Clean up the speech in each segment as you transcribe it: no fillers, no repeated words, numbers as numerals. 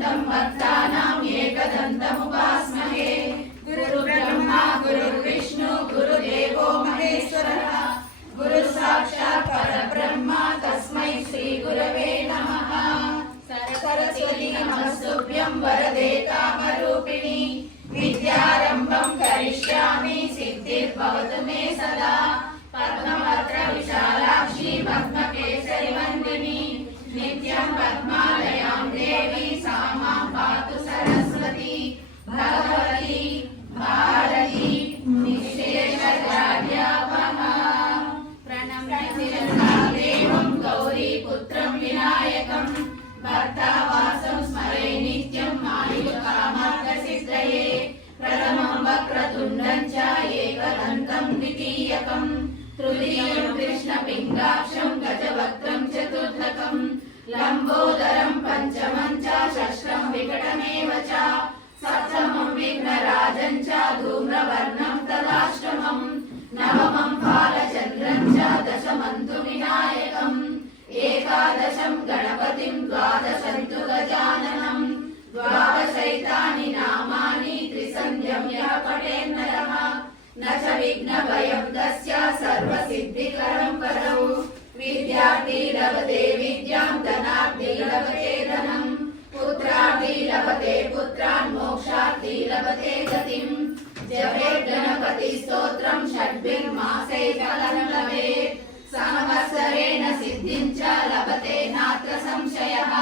एकदन्तं भक्तानां एकदन्तमुपास्महे। गुरुर्ब्रह्मा गुरुर्विष्णु गुरुदेवो महेश्वरः गुरुः साक्षात् परब्रह्म तस्मै श्रीगुरवे नमः। सरस्वती नमस्तुभ्यं वरदे कामरूपिणि विद्यारम्भं करिष्यामि सिद्धिर्भवतु मे सदा। पद्मपत्र विशालाक्षी पद्मकेसरि वन्दिनी नित्यं पद्मालयां देवी सा मां पातु सरस्वती। भगवती भारती निःशेषजाड्यापहा प्रणम्य देवं गौरीपुत्रं विनायकं भक्तावासं स्मरे नित्यं आयुकामार्थसिद्धये। प्रथमं वक्रतुण्डं च एकदन्तं द्वितीयकं तृतीयं कृष्णपिङ्गाक्षं गजवक्त्रं चतुर्थकं लम्बोदरं पञ्चमं च षष्ठं विकटमेव च सप्तमं विघ्नराजं च धूम्रवर्णं तदाष्टमं नवमं बालचन्द्रं च दशमं तु विनायकम् एकादशं गणपतिं द्वादशं तु गजाननं द्वादशैतानि नामानि त्रिसन्ध्यं यः पठेन्नरः न च विघ्नभयं तस्य सर्वसिद्धिकरं वरौ। विद्यार्थी लभते विद्यां धनार्थी लभते धनं पुत्रार्थी लभते पुत्रान् मोक्षार्थी लभते गतिं। जपेत् गणपतिस्तोत्रं षड्भिर्मासैकलं लभेत् संवत्सरेण सिद्धिं च लभते नात्र संशयः।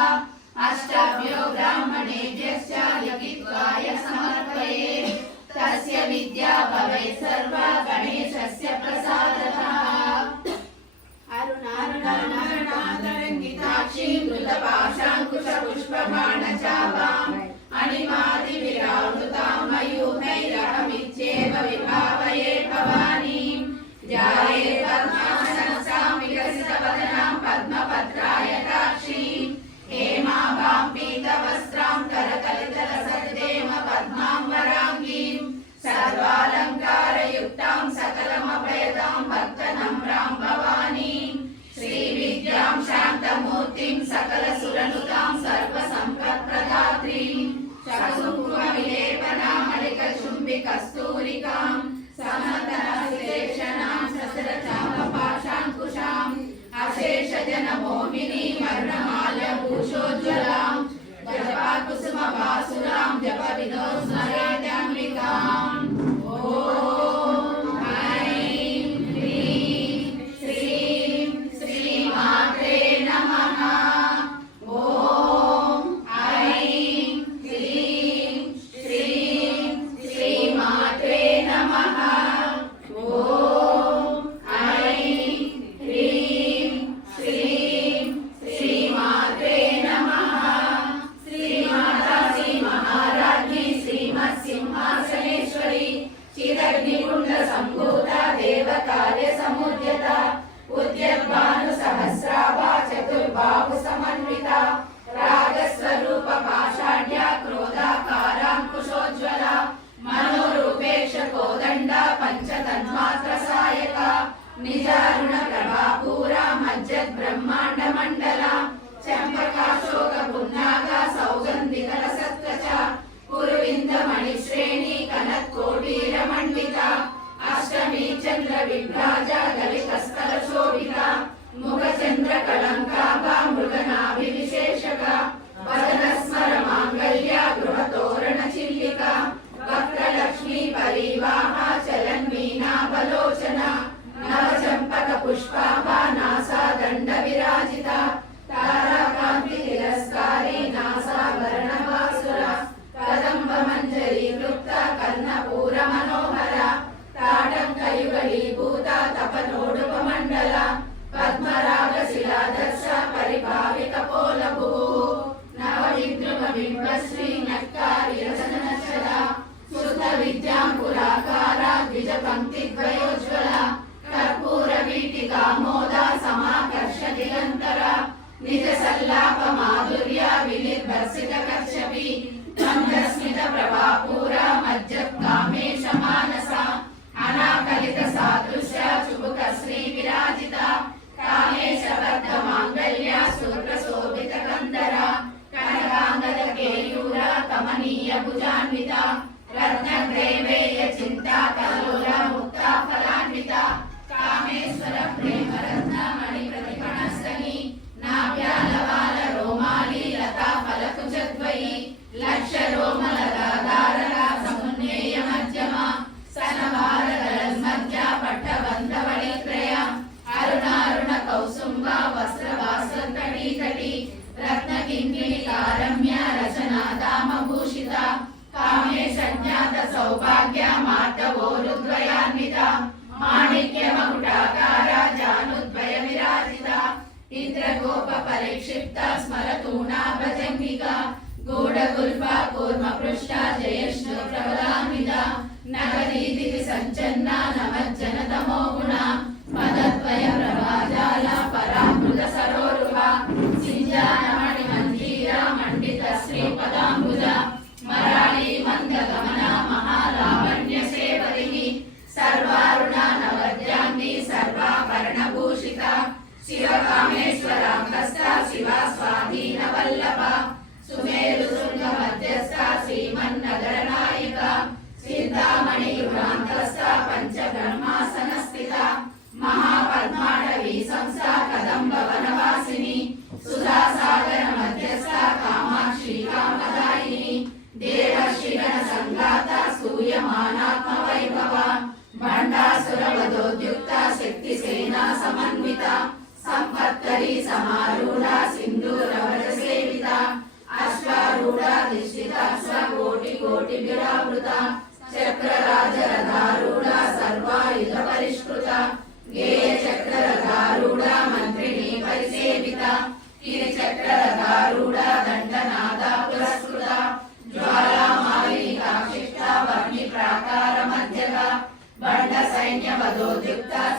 अष्टाभ्यो ब्राह्मणेभ्यश्च लिखित्वाय समर्पयेत् तस्य विद्या भवेत् सर्वा गणेशस्य प्रसादतः। अरुणारुणारुणातरङ्गिताक्षीं मृतपाशाङ्कुशपुष्पबाणचापाम् अणिमादिविरावृतां मयूखैरहमित्येव विभावये भवानीं। ध्यायेत् पद्मासनसां विकसितवदनां पद्मपत्रायताक्षीं हेमाभां पीतवस्त्रां करकलितरसद्देम पद्मां वराङ्गीं सर्वालङ्कारयुक्तां सकलमभयदां भक्तनम्रां भवानीं। श्रीविद्यां शान्तमूर्तिं सकलसुरनुतां सर्वसम्पत्प्रदात्रीं शकुङ्कुमविलेपनामलिकचुम्बिकस्तूरिकां समतनसुलेक्षणां ससरचापपाशाङ्कुशाम् अशेषजनमोहिनीं वर्णमाल्यभूषोज्ज्वलां जपाकुसुमभासुरां जपविदो स्मरेद्यम्बिकाम्। ॐ ऐं ह्रीं श्रीं श्रीमात्रे नमः। ॐ ऐं ह्रीं श्रीं श्रीमात्रे नमः। ॐ ऐं ह्रीं श्रीं श्रीमात्रे नमः। श्रीमाता श्रीमहाराज्ञी श्रीमत्सिंहासनेश्वरी चिदग्निकुण्डसम्भूता देवकार्यसमुद्यता उद्यद्भानुसहस्राभा चतुर्बाहुसमन्विता रागस्वरूप पाषाढ्या क्रोधाकाराङ्कुशोज्ज्वला मनोरूपेक्ष कोदण्डा पञ्चतन्मात्रसायका निजारुणप्रभापूरा मज्जद्ब्रह्माण्डमण्डला चम्पकाशोकपुन्नागा सौगन्धिकलसत्कचा पुरुविन्दमणिश्रेणी कनत्कोटीरमण्डिता अष्टमी चन्द्रविभ्राजा ललितस्थलशोभिता मुखचन्द्रकलङ्काभा मृगनाभिविशेषका वदनस्मरमाङ्गल्या गृहतोरणचिल्लिका वक्रलक्ष्मी परिवाहा चलन्मीनाबलोचना नवचम्पकपुष्पाभा नासादण्डविराजिता ताराकान्तितिरस्कारी नासाभरणभासुरा कदम्बमञ्जरीक्लुप्ता कर्णपूरमनोहरा ताटङ्कयुगलीभूता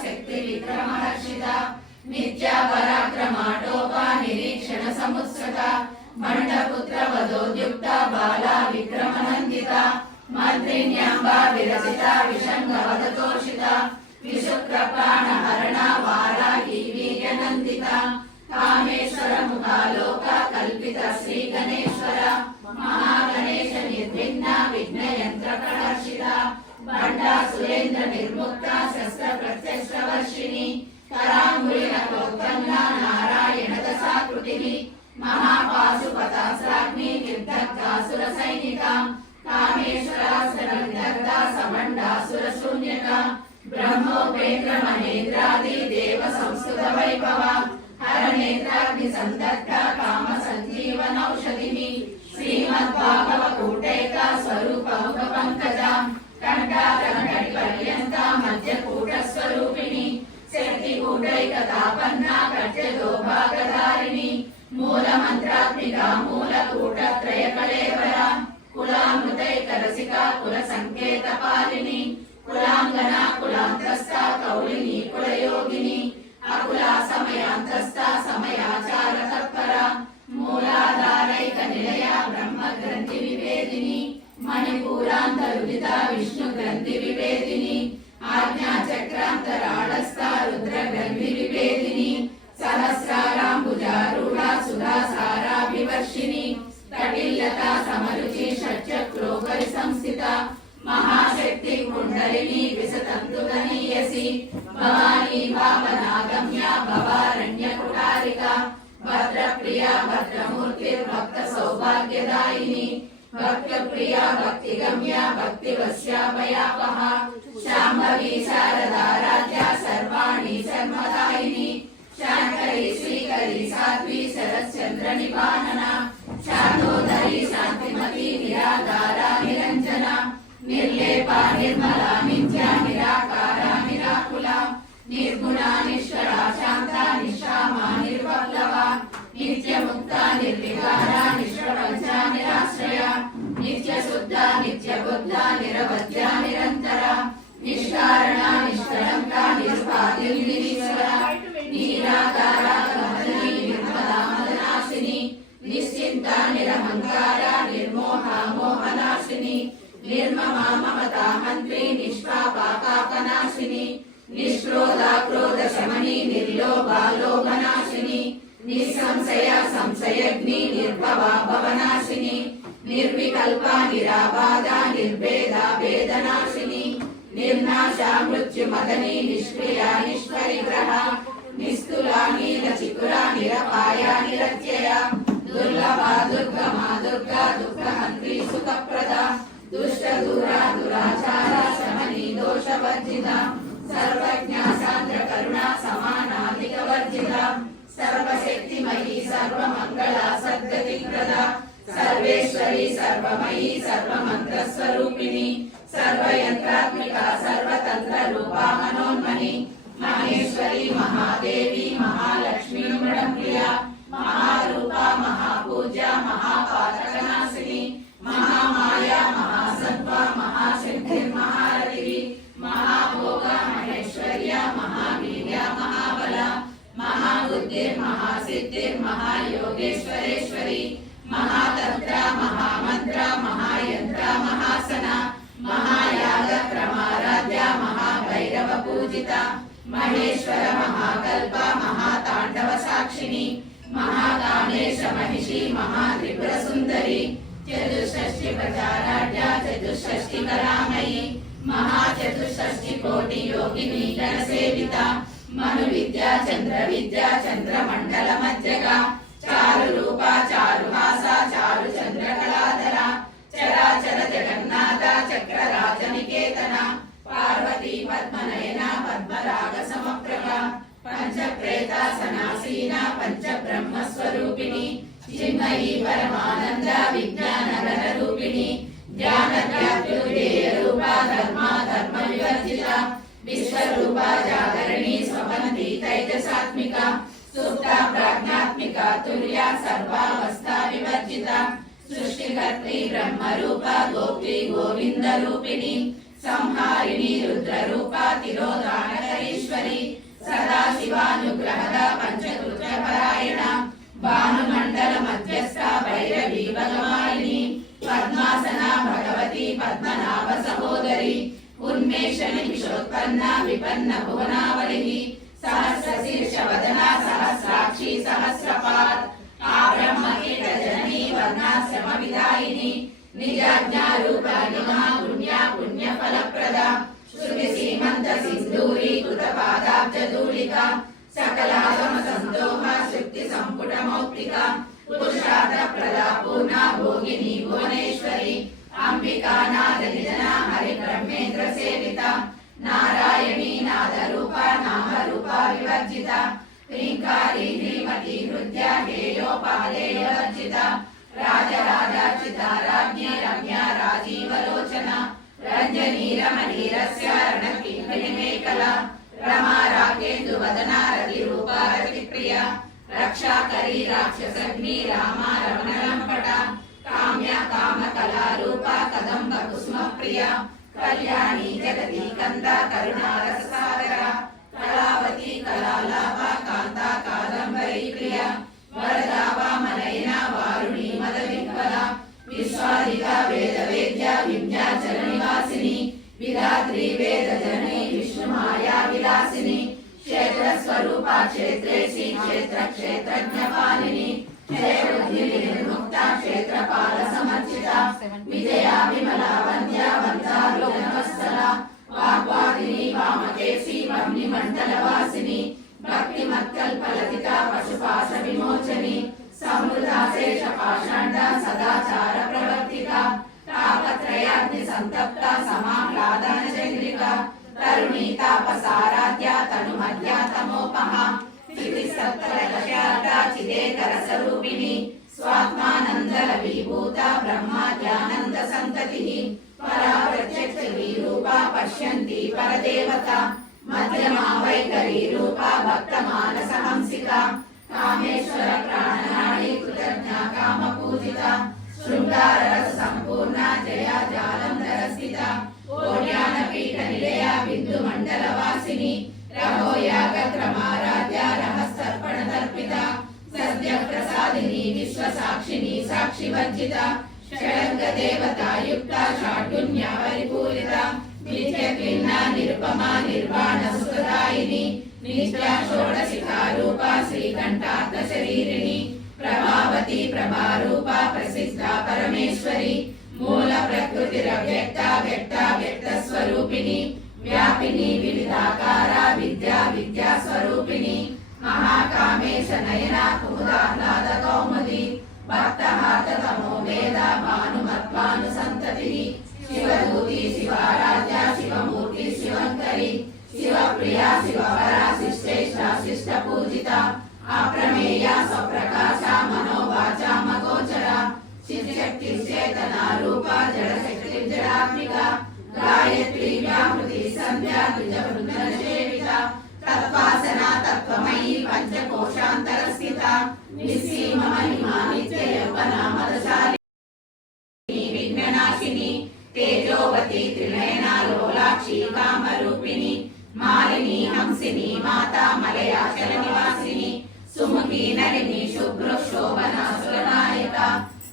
శక్తి విక్రమహర్షిత నిత్యా పరాక్రమాటోపా నిరీక్షణ సముత్సృత మండపుత్ర వదోద్యుక్త బాలా విక్రమనందిత మంత్రిణ్యాంబా విరచిత విషంగవదతోషిత విశుక్ర ప్రాణహరణ వారాహి వీర్యనందిత కామేశ్వర ముఖాలోక కల్పిత శ్రీ గణేశ్వర మహాగణేశ నిర్విఘ్న విఘ్నయంత్ర ప్రహర్షిత బండా సురేంద్ర నిర్ముక్త శస్త్ర ప్రత్యక్షవర్షిణి కరాంగుళినకోత్పన్న నారాయణ దశాకృతిని మహాపాశుపతాస్రాగ్ని నిర్దగ్ధాసుర సైనిక కామేశ్వరాసుర నిర్దగ్ధ సమండాసుర శూన్యక బ్రహ్మోపేంద్ర మహేంద్రాది దేవ సంస్కృత వైభవ హరనేత్రాగ్ని సందగ్ధ కామ సంజీవనౌషధిని శ్రీమద్భాగవ కూటైక స్వరూప ముఖ పంకజ కంఠాకటి పర్యంత మధ్యకూట స్వరూపిణి శక్తి కూటైక తాపన్న కట్యదో భాగధారిణి మూల మంత్రాత్మిక మూల కూట త్రయ కళేవర కులామృతైక రసిక కుల సంకేత పాలిని కులాంగన కులాంతస్థ కౌలిని కులయోగిని అకుల సమయాంతస్థ సమయాచార తత్పర మూలాధారైక నిలయ బ్రహ్మ గ్రంథి వివేదిని మణిపూరాంతరుదిత విష్ణు గ్రంథి వివేదిని ఆజ్ఞా చక్రాంతరాళస్థ రుద్ర గ్రంథి వివేదిని సహస్రారాంబుజారూఢ సుధాసారాభివర్షిణి కటిల్లత సమరుచి షట్చక్రోపరి సంస్థిత మహాశక్తి కుండలిని విసతంతుగనీయసి భవానీ భావనాగమ్య భవారణ్య కుటారిక భద్రప్రియ భద్రమూర్తి భక్త సౌభాగ్యదాయిని భక్తప్రియ భక్తిగమ్య భక్తివశ్యాభయాపహ శాంభవి శారదారాధ్య సర్వాణి శర్మదాయిని శాంకరి శ్రీకరి సాధ్వి శరశ్చంద్ర నిపానన శాంతోదరి శాంతిమతి నిరాధార నిరంజన నిర్లేప నిర్మల నిత్య నిరాకార నిరాకుల నిర్గుణ నిశ్చల శాంత నిశ్యామ నిర్వల్లవ నిత్యముక్త నిర్వికార నిష్ప్రపంచ నిరాశ్రయ నిత్యశుద్ధ నిత్యబుద్ధ నిరవధ్య నిరంతర నిష్కారణ నిష్కళంక నిరుపాధి నిరీశ్వర నిరాకార కమలిని నిర్మలా మదనాశిని నిశ్చింత నిరహంకార నిర్మోహ మోహనాశిని నిర్మమా మమతా మంత్రి నిష్పాపాపాపనాశిని నిష్క్రోధ క్రోధ శమని నిర్లోభా లోభనాశిని నిస్సంశయ సంశయగ్ని నిర్భవా భవనాశిని నిర్వికల్ప నిరాబాధ నిర్భేద భేదనాశిని నిర్నాశ మృత్యుమదని నిష్క్రియ నిష్పరిగ్రహ నిస్తులా నీలచికుర నిరపాయ నిరత్యయ దుర్లభ దుర్గమా దుర్గా దుఃఖహంత్రి సుఖప్రద దుష్ట దూర దురాచార శమని దోషవర్జిత సర్వజ్ఞ సాంద్ర కరుణ సమానాధిక వర్జిత సర్వశక్తిమయీ సర్వమంగళ సద్గతిప్రద సర్వేశ్వరి సర్వమయీ సర్వమంత్రస్వరూపిణి సర్వయంత్రాత్మిక సర్వతంత్ర రూపా మనోన్మణి మహేశ్వరి మహాదేవి మహాలక్ష్మీ మృడంప్రియ మహారూప మహాపూజ్య మహాపాతకనాశిని మహామాయ మహాసత్వ మహాసిద్ధిర్మహారతివి మహాభోగ మహేశ్వర్య మహావీర్య మహాబల మహాబుద్ధిర్మహాసిద్ధిర్మహాయోగేశ్వరేశ్వరి మహాతంత్ర మహామంత్ర మహాయంత్ర మహాసన మహాయాగ క్రమారాధ్య మహాభైరవ పూజిత మహేశ్వర మహాకల్ప మహాతాండవ సాక్షిని మహాకామేశ మహిషి మహాత్రిపుర సుందరి చతుషష్ఠి ప్రచారాఢ్య చతుషష్ఠి కళామయి మహాచతుషష్ఠి కోటి యోగిని గణసేవిత మను విద్యా చంద్ర విద్యా చంద్రమండల మధ్యగ చారు రూప చారుహాస చారు చంద్రకళాధర చరాచర జగన్నాథ చక్రరాజ నికేతన పార్వతీ పద్మనయన పద్మరాగ సమప్రభ పంచప్రేతాసనాసీన పంచబ్రహ్మస్వరూపిణి చిన్మయీ పరమానంద విజ్ఞానగణ రూపిణి ధ్యాన ధ్యాత్యుదేయ రూప ధర్మ ధర్మ వివర్జిత విశ్వరూప జాగరణి స్వపంతి తైజసాత్మిక సుప్త ప్రాజ్ఞాత్మిక తుల్య సర్వావస్థా వివర్జిత సృష్టికర్త్రి బ్రహ్మరూప గోప్త్రి గోవింద రూపిణి సంహారిణి రుద్రరూపా తిరోధానకరీశ్వరి సదాశివానుగ్రహద పంచకృత్యపరాయణ భానుమండల మధ్యస్థ భైరవీ భగవాయిని పద్మాసన భగవతి పద్మనాభ సహోదరి ఉన్మేష నిమిషోత్పన్న విపన్న భువనావళి సహస్రశీర్ష వదన సహస్రాక్షి సహస్రపాత్ ఆ బ్రహ్మకీట జననీ వర్ణాశ్రమ విదాయిని నిజాజ్ఞారూపాణి మహాపుణ్య పుణ్య ఫలప్రద శృతి సీమంత సింధూరీకృత పాదాబ్జధూళిక సకలాగమ సందోహ శక్తి సంపుట మౌక్తిక పురుషార్థ ప్రదా పూర్ణ భోగిని భువనేశ్వరి అంబికా నాద నిధన హరి బ్రహ్మేంద్ర సేవిత నారాయణీ నాద రూప నామ రూప వివర్జిత హ్రీంకారీ శ్రీమతి హృద్య హేయోపాదేయ వర్జిత రాజరాజార్చిత రాజ్ఞ రమ్య రాజీవలోచన రంజనీ రమణీరస్య రణకింకళ రమా రాకేందు వదన రతి రూప రతి ప్రియ రక్షాకరీ రాక్షసగ్ని రామ రమణలంపట కామ్య కామ కళారూప కదంబ కుసుమ ప్రియ కళ్యాణి జగతి కంద కరుణారసాగర కళావతి కళాలాభ కాంత కాదంబరీ ప్రియ వరదా వామనయన వారుణి మద విహ్వల విశ్వాదిక వేద వేద్య విద్యాచల నివాసిని విధాత్రి వేద జనని విష్ణు మాయా విలాసిని క్షేత్ర స్వరూప క్షేత్రేసి క్షేత్ర క్షేత్రజ్ఞ పాలిని నిర్ముక్త క్షేత్రపాల సమర్చిత విజయ విమల వంద్య వంతాలోకవత్సల వాగ్వాదిని వామకేశి వహ్ని మండల వాసిని భక్తి మత్కల్పలతిక పశుపాశ విమోచని సమృద్ధ శేష పాషాండ సదాచార ప్రవర్తిక తాపత్రయాగ్ని సంతప్త సమాహ్లాదన చంద్రిక తరుణీ తాపసారాధ్య తను మధ్య తమోపహ స్థితి సప్తరశార్ద చిదేకర స్వరూపిణి స్వాత్మానందల విభూత బ్రహ్మాద్యానంద సంతతి పరా ప్రత్యక్ష విరూప పశ్యంతి పరదేవత మధ్యమా వైఖరి రూప భక్త మానస హంసిక కామేశ్వర ప్రాణనాడి కృతజ్ఞ కామ పూజిత శృంగార రస సంపూర్ణ జయ జాలంధర స్థిత ఓడ్యాన పీఠ నిలయ బిందు మండల వాసిని రహో యాగ క్రమారాధ్య రహస్సర్పణ తర్పిత సద్య ప్రసాదిని విశ్వ సాక్షిని సాక్షి వర్జిత షడంగ దేవతాయుక్త షాఢున్య పరిపూరిత నిత్య క్లిన్న నిరుపమా నిర్వాణ సుఖదాయిని నిత్య షోడశిఖారూప శ్రీకంఠార్థ శరీరిణి ప్రభావతి ప్రభారూప ప్రసిద్ధ పరమేశ్వరి మూల ప్రకృతి వ్యక్త వ్యక్త వ్యక్త స్వరూపిణి వ్యాపిని వివిధాకార విద్యా విద్యా స్వరూపిణి మహాకామేశ నయన కుముదాహ్లాద కౌముది భక్తహాత తమో వేద భానుమత్వాను సంతతి శివదూతి శివారాధ్య శివమూర్తి శివంకరి శివప్రియ శివవర శిష్టేష్ట శిష్ట పూజిత అప్రమేయ స్వప్రకాశ మనోవాచ మగోచర శివశక్తి చేతన రూప జడశక్తి జడాత్మిక గాయత్రి వ్యాహృతి సంధ్యా ద్విజ వృందన సేవిత తత్వాసన తత్వమయీ పంచకోశాంతర స్థిత నిస్సీమ మహిమా నిత్య యౌవన మదశాలిని విఘ్ననాశిని తేజోవతి త్రినయన లోలాక్షి కామరూపిణి మాలిని హంసిని మాతా మలయాచల నివాసిని సుముఖి నళిని శుభ్ర శోభన సురనాయక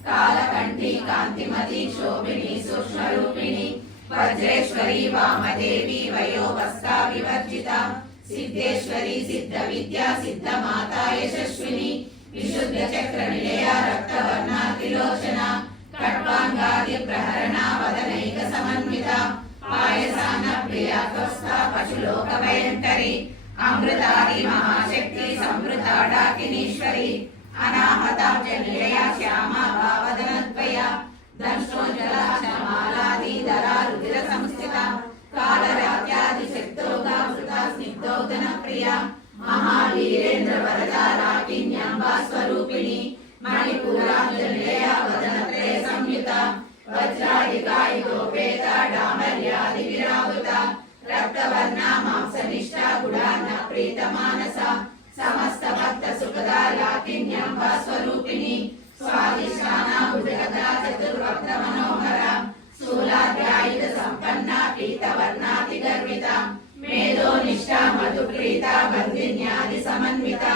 కాలకంఠి కాంతిమతి శోభిని సూక్ష్మరూపిణి వజ్రేశ్వరి వామదేవి వయోవస్తా వివర్జిత సిద్ధేశ్వరి సిద్ధ విద్యా సిద్ధ మాతా యశస్విని విశుద్ధ చక్ర నిలయ రక్తవర్ణ త్రిలోచన ఖడ్వాంగాది ప్రహరణ వదనైక సమన్విత పాయసాన ప్రియ స్వస్థ పశులోక భయంకరి అమృతాది మహాశక్తి సమృత డాకినీశ్వరి అనాహతాబ్జ నిలయ శ్యామ భావదనద్వయ దర్శోజ్వల శమాలాది ధరా రుధిర సంస్థిత కాళరాత్యాది శక్తోగా వృత స్నిగ్ధోదన ప్రియ మహావీరేంద్ర వరద రాకిన్యాంబా స్వరూపిణి మణిపూరాబ్జ నిలయ వదనత్రయ సంయుత వజ్రాదికాయుగోపేత డామర్యాది విరావృత రక్తవర్ణ మాంసనిష్ట గుడాన్న ప్రీత మానస సమస్త భక్త సుఖద లాకిన్యాంబా స్వరూపిణి స్వాదిష్టాన భుజగద చతుర్వక్త మనోహర शूलाध्यायुध सम्पन्ना पीतवर्णाति गर्विता मेधो निष्ठा मधुप्रीता बन्दिन्यादि समन्विता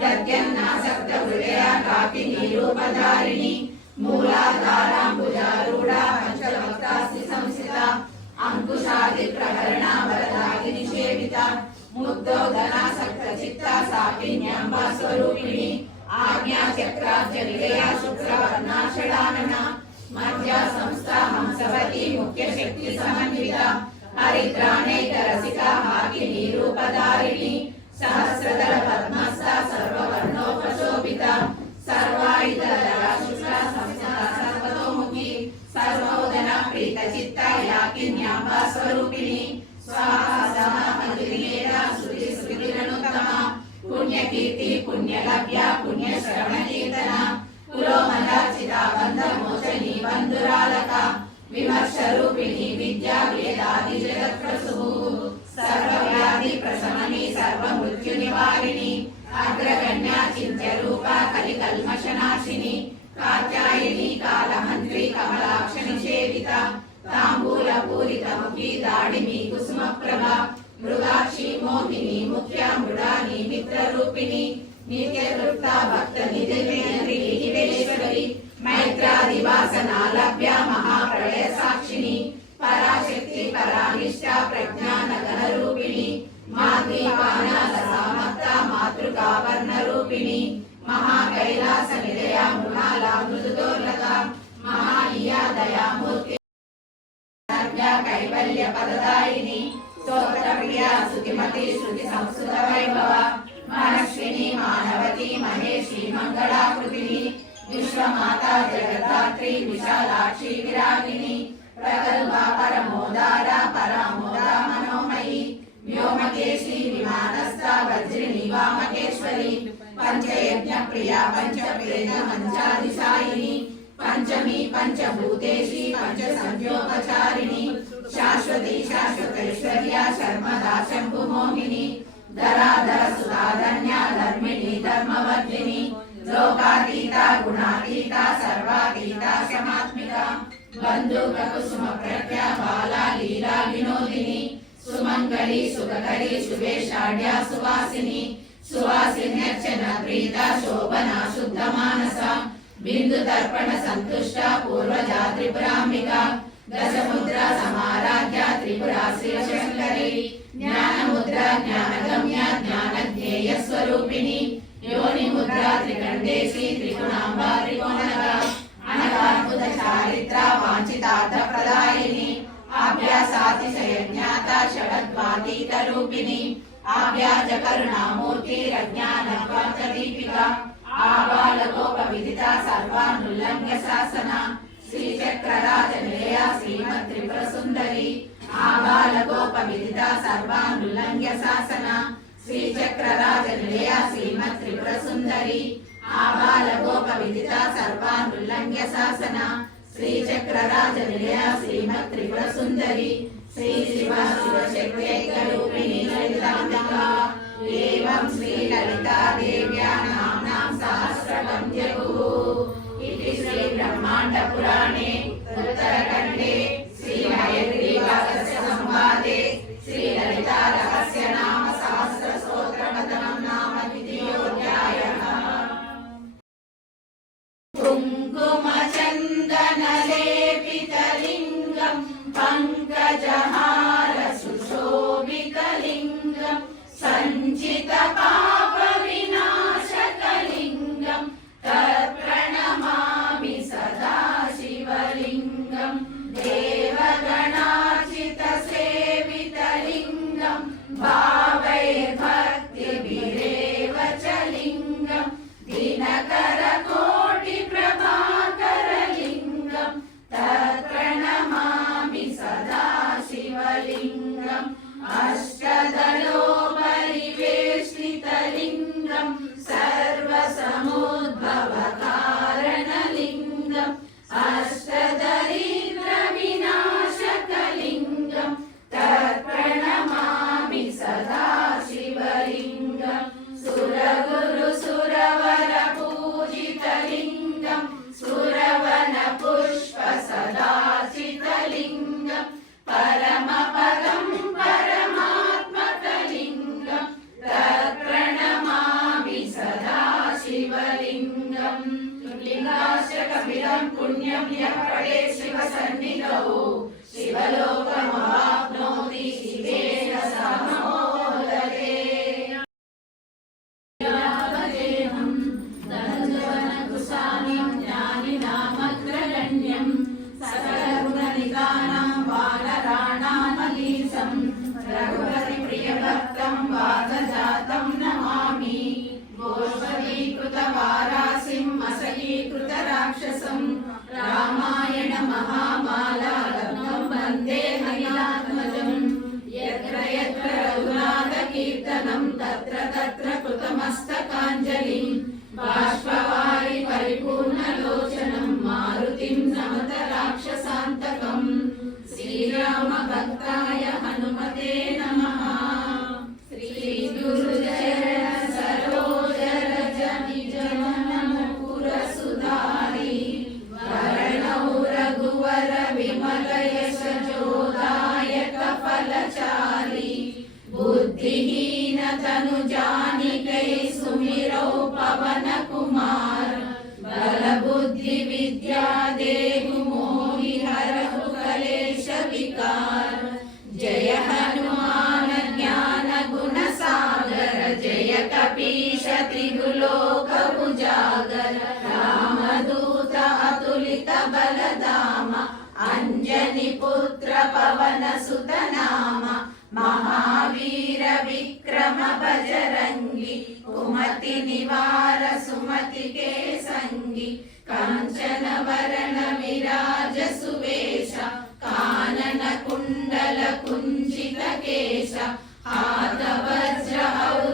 गद्यन्नासक्त हृदया काकिनी रूपधारिणी मूलाधाराम्बुजारूढा पंचवक्तास्ति संस्थिता अंकुशादि प्रहरणा वरदायि निषेविता मुग्धोदनासक्त चित्ता साकिन्याम्बा स्वरूपिणी आज्ञा चक्राब्ज निलया शुक्रवर्णा षडानना मध्या संस्था हंसवती मुख्य शक्ति समन्विता हरिद्राणैक रसिका हाकिनी रूपधारिणी सहस्रदल पद्मस्था सर्ववर्णोपशोभिता सर्वायुधधरा शुक्ला संस्था सर्वतोमुखी सर्वोदना प्रीतचित्ता याकिन्याम्बा स्वरूपिणी स्वाहा समा मधुरिमेधा श्रुति श्रुतिरनुत्तमा पुण्यकीर्ति पुण्यलभ्या पुण्यश्रवण कीर्तना पुरोमदाचिता बन्धमोचनी बन्धुरालका विमर्शरूपिणी विद्या वेदादि जगत्प्रसूः सर्वव्याधि प्रशमनी सर्वमृत्युनिवारिणी अग्रगण्या चिन्त्यरूपा कलिकल्मषनाशिनी कात्यायनी कालमन्त्री कमलाक्ष निषेविता ताम्बूलपूरितमुखी दाडिमी कुसुमप्रभा मृगाक्षी मोहिनी मुख्या मृडानी मित्ररूपिणी नित्यतृप्ता भक्तनिधिमेश्वरी मैत्रादिवासनालभ्या महाप्रलय साक्षिणी पराशक्ति परानिष्ठा प्रज्ञानगणरूपिणी मातृकानालसामत्ता मातृकावर्णरूपिणी महाकैलास निलया मृणाला मृदुदोर्लका महाईया दयामूर्ति कैवल्य पददायिनी स्तोत्रप्रिया स्तुतिमती श्रुति संस्कृत वैभव महालक्ष्मी मानवती महेशी मंगलाकृतिनी विश्वमाता जगद्धात्री विशालाक्षी विरागिनी प्रगल्भा परमोदारा परामोदा मनोमयी व्योमकेशी विमानस्था वज्रिणी वामकेश्वरी पंचयज्ञ प्रिया पंचवेद मंचादिशायिनी पंचमी पंचभूतेशी पंच संयोपचारिणी शाश्वती शाश्वतैश्वर्या शर्मदा शंभुमोहिनी धराधर सुधाधन्या धर्मिणी धर्मवर्धिनी लोकातीता गुणातीता सर्वातीता क्षमात्मिका बंधुक कुसुम प्रज्ञा बाला लीला विनोदिनी सुमंगली सुखकरी शुभेशाढ्या सुवासिनी सुवासिन्यर्चन प्रीता शोभना शुद्ध मानसा बिंदु दर्पण संतुष्टा पूर्वजा त्रिपुरांबिका दशमुद्रा समाराध्या त्रिपुरा श्रीशंकरी ज्ञान मुद्रा ज्ञानगम्या ज्ञानज्ञेय स्वरूपिणी योनि मुद्रा त्रिकंडेशी त्रिगुणांबा त्रिकोणगा अनगाद्भुत चारित्रा वांछितार्थ प्रदायिनी आभ्यासातिशय ज्ञाता षडद्वातीत रूपिणी आव्याज करुणामूर्ति रज्ञान दीपिका आबालगोपविदिता सर्वानुल्लंघ्य शासना श्रीचक्रराज निलया श्रीमत् त्रिपुर सुंदरी आबालगोपविदिता सर्वानुल्लंघ्य शासना श्रीचक्रराज निलया श्रीमत् त्रिपुर सुंदरी आबालगोपविदिता सर्वानुल्लंघ्य शासना श्रीचक्रराज निलया श्रीमत् त्रिपुर सुंदरी श्री शिव शिवशक्त्यैकरूपिणी ललितांबिका एवं श्री ललिता देव्या नाम्नां सहस्रकं जगुः इति श्री ब्रह्मांड पुराणे उत्तरखंडे श्री हयग्रीवास्य संवादे श्री ललिता रहस्य नाम सहस्र स्तोत्र कथनं नाम द्वितीयोऽध्यायः। कुङ्कुम चन्दन लेपितलिङ्गं पंकजहार सुशोभितलिङ्गं सञ्चित नित्यं यः पठेत् शिवसन्निधौ शिवलोकमवाप्नोति शिवेन सह मोदते। यावदेहं धनञ्जनकुशालं ज्ञानिनामग्रगण्यं सकलगुणनिधानं वानराणामधीशं रघुपतिप्रियभक्तं वातजातं नमामि। गोष्पदीकृतवारासिं असखीकृतराक्षसं रामायण महामाला रत्नं वन्दे हरिलात्मजं। यत्र यत्र रघुनाथकीर्तनं तत्र तत्र कृतमस्तकाञ्जलिं बाष्पवारि परिपूर्णलोचनं मारुतिं नमत राक्षसान्तकं। श्रीरामभक्ताय हनुमते नमः। श्रीगुरुचरण सरोज रज निज मन मुकुर सुधारि वरणौ रघुवर विमल यश जोदायक फलचारि। बुद्धिहीन तनु जानिकै सुमिरौ पवन कुमार बल बुद्धि विद्या देहु मोहि हरहु कलेश विकार। जय हनुमान ज्ञान गुण सागर जय कपीश त्रिगुलोक उजागर। रामदूत अतुलित बलधाम अंजनी पुत्र पवन सुत नाम। महावीर विक्रम बजरंगी कुमति निवार सुमति के संगी। कांचन वरण विराज सुवेश कानन कुंडल कुंचित केश। हाथ वज्र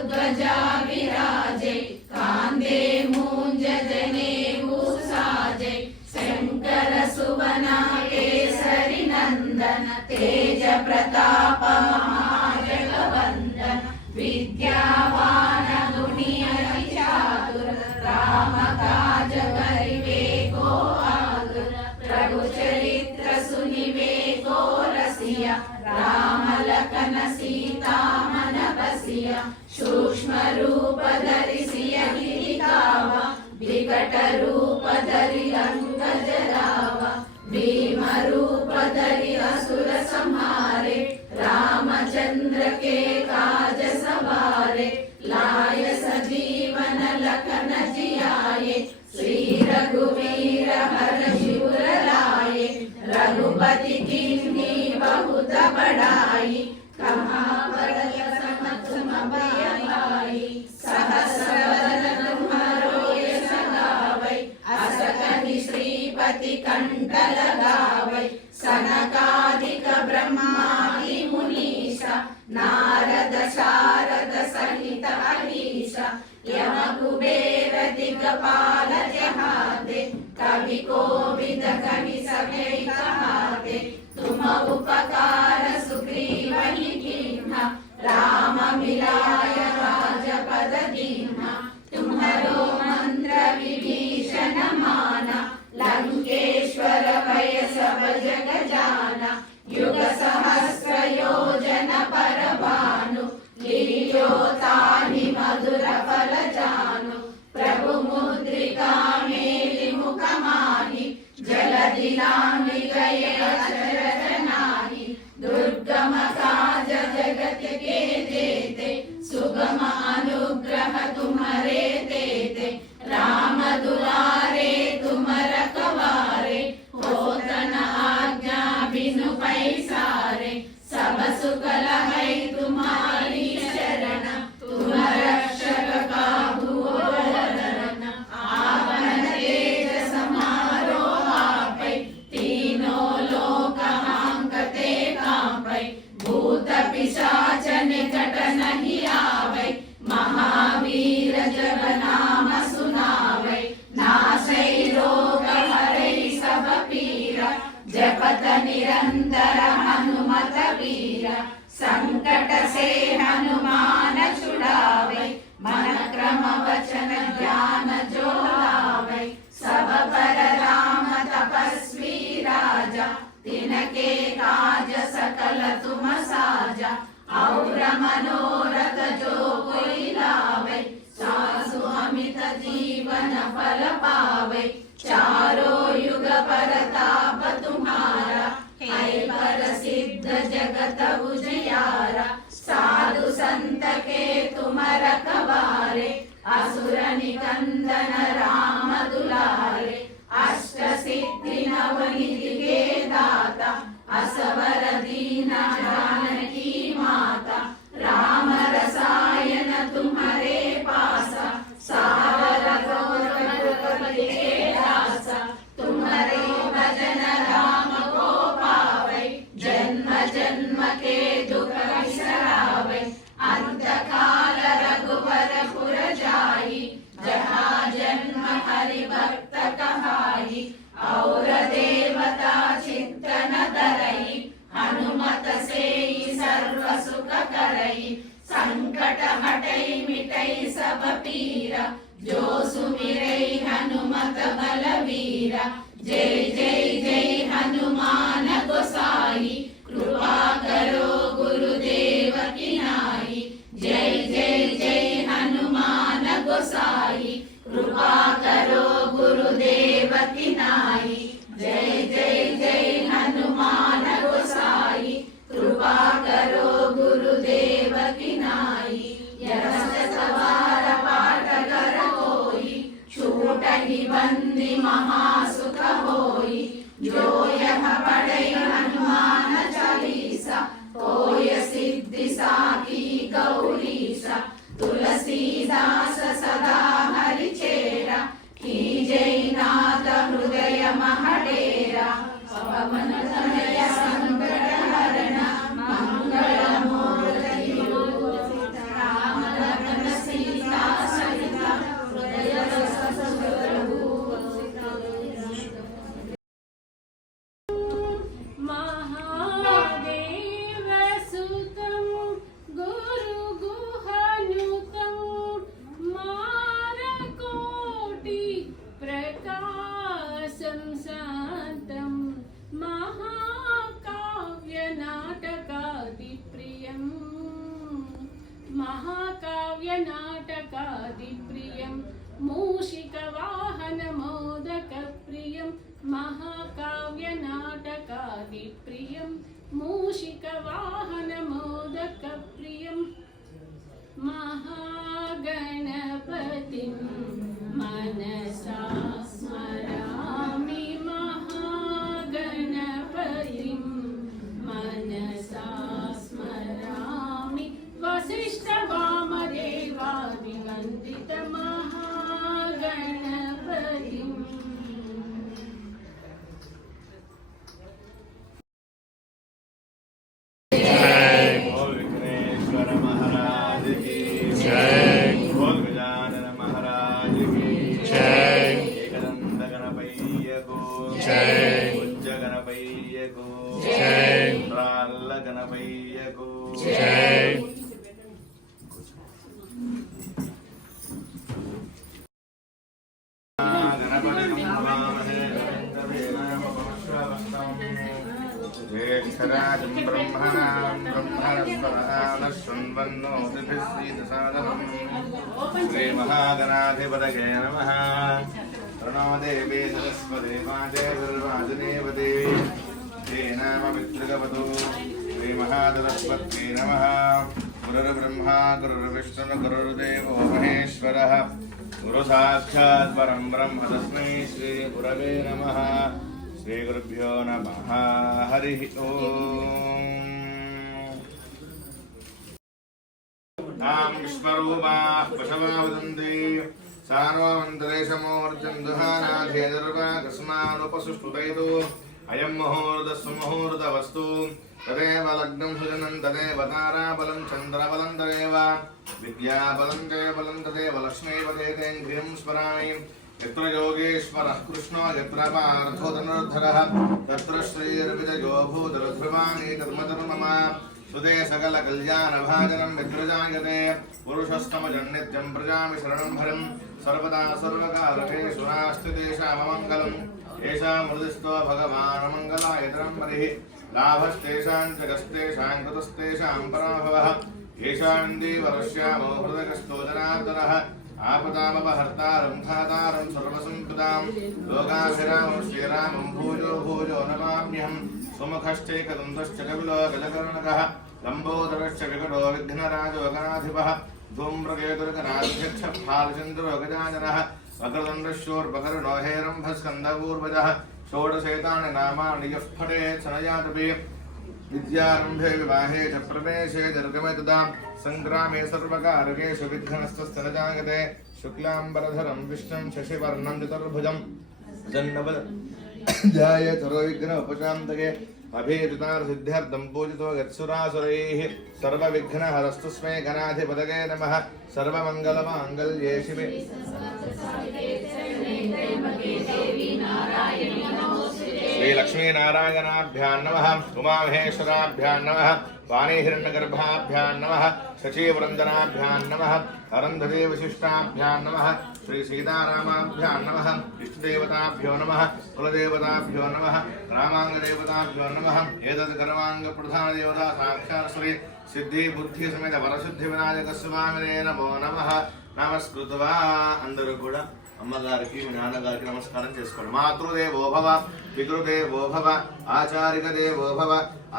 ध्वजा विराजे कांधे मूंज जनेऊ साजे। शंकर सुवन केसरी नंदन तेज प्रताप महाजगवंदन। विद्यावान गुणी अति चातुर राम काज करिवे को आतुर। प्रभु चरित्र सुनिवे को रसिया राम लखन सीता मन बसिया। सूक्ष्म रूप धरि सियहि दिखावा विकट रूप धरि लंक जरावा। भीम रूप धरि असुर संहारे रामचंद्र के काज सवारे। लाय सजीवन लखन जियाए श्री रघुवीर हर्षि उर लाए। रघुपति कीन्ही बहुत बड़ाई कहा बड़य समतुम प्रिय भाई। सहस वदन तुम्हारो यश गावै अस कहि श्रीपति कंठ लगावै। सनकादिक ब्रह्मादि मुनीसा नारद शारद सहित अहीसा। यम कुबेर दिगपाल जहाते कवि कोविद कवि सभै कहाते। तुम उपकार सुग्रीवहि कीन्हा राम मिलाय राजपद दीन्हा। तुम्हरो मंत्र विभीषण माना लंकेश्वर भय सब जग जाना। युग सहस्र योजन पर भानु लील्यो ताहि मधुर फल जानु। प्रभु मुद्रिका मेलि मुख माहि जलधि लांघि गए अचरज नाहि। दुर्गम काज जगत के जेते सुगम अनुग्रह तुम भरत उजियारा साधु संत के तुम रखवारे असुर निकंदन राम दुलारे अष्ट सिद्धि नवनिधि के दाता असवर दीन जानकी माता राम रसायन तुम्हारे पासा सावर रघुपति के दासा तुम्हारे भजन राम को पावै जन्म जन्म के दुख बिसरावै अंत काल रघुवर पुर जाई जहाँ जन्म हरि भक्त कहाई और देवता चित्तन धरई हनुमत से सर्व सुख करई संकट हटई मिटई सब पीरा जो सुमिरई हनुमत बलवीरा जय जय जय हनुमान गोसाई कृपा करो गुरुदेव की नाई जय जय जय हनुमान गोसाई कृपा करो गुरुदेव की नाई जय जय जय हनुमान गोसाई कृपा करो गुरुदेव की नाई यश सवार पाठ कर कोई छूट ही बंदी महासुख होई जो यह पढ़े हनुमान चालीसा होय सिद्धि साखी गौरीशा तुलसीदास सदा हरि चेरा की जय नाथ हृदय महडेरा पवन तनय संकट हरण मंगल मूर्ति राम लखन सीता सहित हृदय महादेव सुतं गुरु गुहानुतं मारकोटि प्रकाशं शान्तं महाकाव्यनाटकादिप्रियं मूषिकवाहनमोदकप्रियं महाकाव्यनाटकादिप्रियं मूषिकवाहनमोदकप्रियं महागणपतिं मनसा स्मरामि महागणपतिं मनसा स्मरामि वसिष्ठवामदेवादिवन्दित महागणपतिम् बोल विघ्नेश्वर महाराज की जय। बोल गजानन महाराज की जय। एकदंत गणपैय को जय। उच्च गणपैय को जय। प्राल गणपैय को जय। ज्येष्ठराजं ब्रह्मणां ब्रह्मणस्पदान शृण्वन्नोतिभिस्सीदसादनम् श्रीमहागणाधिपतये नमः। प्रणो देवी सरस्वती माते सर्वाजनेपते ते नाम पितृगवतु श्रीमहासरस्वत्यै नमः। गुरुर्ब्रह्मा गुरुर्विष्णुः गुरुर्देवो महेश्वरः गुरुसाक्षात् परं ब्रह्म तस्मै श्री गुरवे नमः। श्री गुरुभ्यो नमः। हरिः ओम्। नाम विश्वरूपाः पशवा वदन्ति सार्वमन्त्रेशमूर्तिं दुहानाधेदर्वा कस्मानुपसुष्टुतैतो अयं मुहूर्तस्वमुहूर्तवस्तु तदेव लग्नं सुजनं तदेव ताराबलं चन्द्रबलं तदेव विद्याबलं जयबलं तदेव लक्ष्मीपदेतेन्द्रियं स्मरामि। यत्र योगेश्वरः कृष्णो यत्र पार्थो धनुर्धरः तत्र श्रीर्विजयो भूतरुध्रुवाणि धर्मधर्मम सुदे सकलकल्याणभाजनं विद्रजायते पुरुषस्तमजन्नित्यं प्रजामि शरणं हरिं सर्वदा सर्वकालकेषु नास्ति तेषाममङ्गलम् येषां हृदिस्थो भगवान् मङ्गलायतनं हरिः लाभस्तेषां जगस्तेषां कृतस्तेषां पराभवः येषामिन्दीवरश्यामो हृदयस्थो जनार्दनः आपदामपहर्तारं धातारं सर्वसम्पदां लोकाभिरामं श्रीरामं भूयो भूयो नमाम्यहम्। सुमुखश्चैकदन्तश्च कपिलो गजकर्णकः लम्बोदरश्च विकटो विघ्नराजो गणाधिपः धूम्रकेतुर्गणाध्यक्षः फालचन्द्रो गजाननः वक्रतुण्डशूर्पकर्णो हेरम्भस्कन्दपूर्वजः षोडशेतानि नामानि यः पठेत् सनयातपि विद्यारम्भे विवाहे च प्रवेशे निर्गमे तदा सङ्ग्रामे सर्वकारकेषु विघ्नस्तस्य न जायते शुक्लाम्बरधरं विष्णुं शशिवर्णं चतुर्भुजं जन्नवध्याय सर्वविघ्नोपशान्तये अभीतुतार्थसिद्ध्यर्थं पूजितो यत्सुरासुरैः सर्वविघ्नहरस्तस्मै गणाधिपतये नमः सर्वमङ्गलमाङ्गल्ये शिवे श्री लक्ष्मी नारायणाभ्यां नमः उमामहेश्वराभ्यां नमः वाणीहिरण्यगर्भाभ्यां नमः शचीवृन्दनाभ्यां नमः अरुन्धती वशिष्ठाभ्यां नमः श्री सीतारामाभ्यां नमः इष्टदेवताभ्यो नमः कुलदेवताभ्यो नमः रामाङ्गदेवताभ्यो नमः एतद्गर्वाङ्गप्रधानदेवता साक्षात् श्री सिद्धि बुद्धि समेत वरसिद्धिविनायक स्वामिने नमो नमः नमस्कृत्वा अंदरू కూడా అమ్మగారికి మీ నాన్నగారికి నమస్కారం చేసుకోండి. మాతృదేవో భవ పితృదేవో భవ ఆచార్యదేవో భవ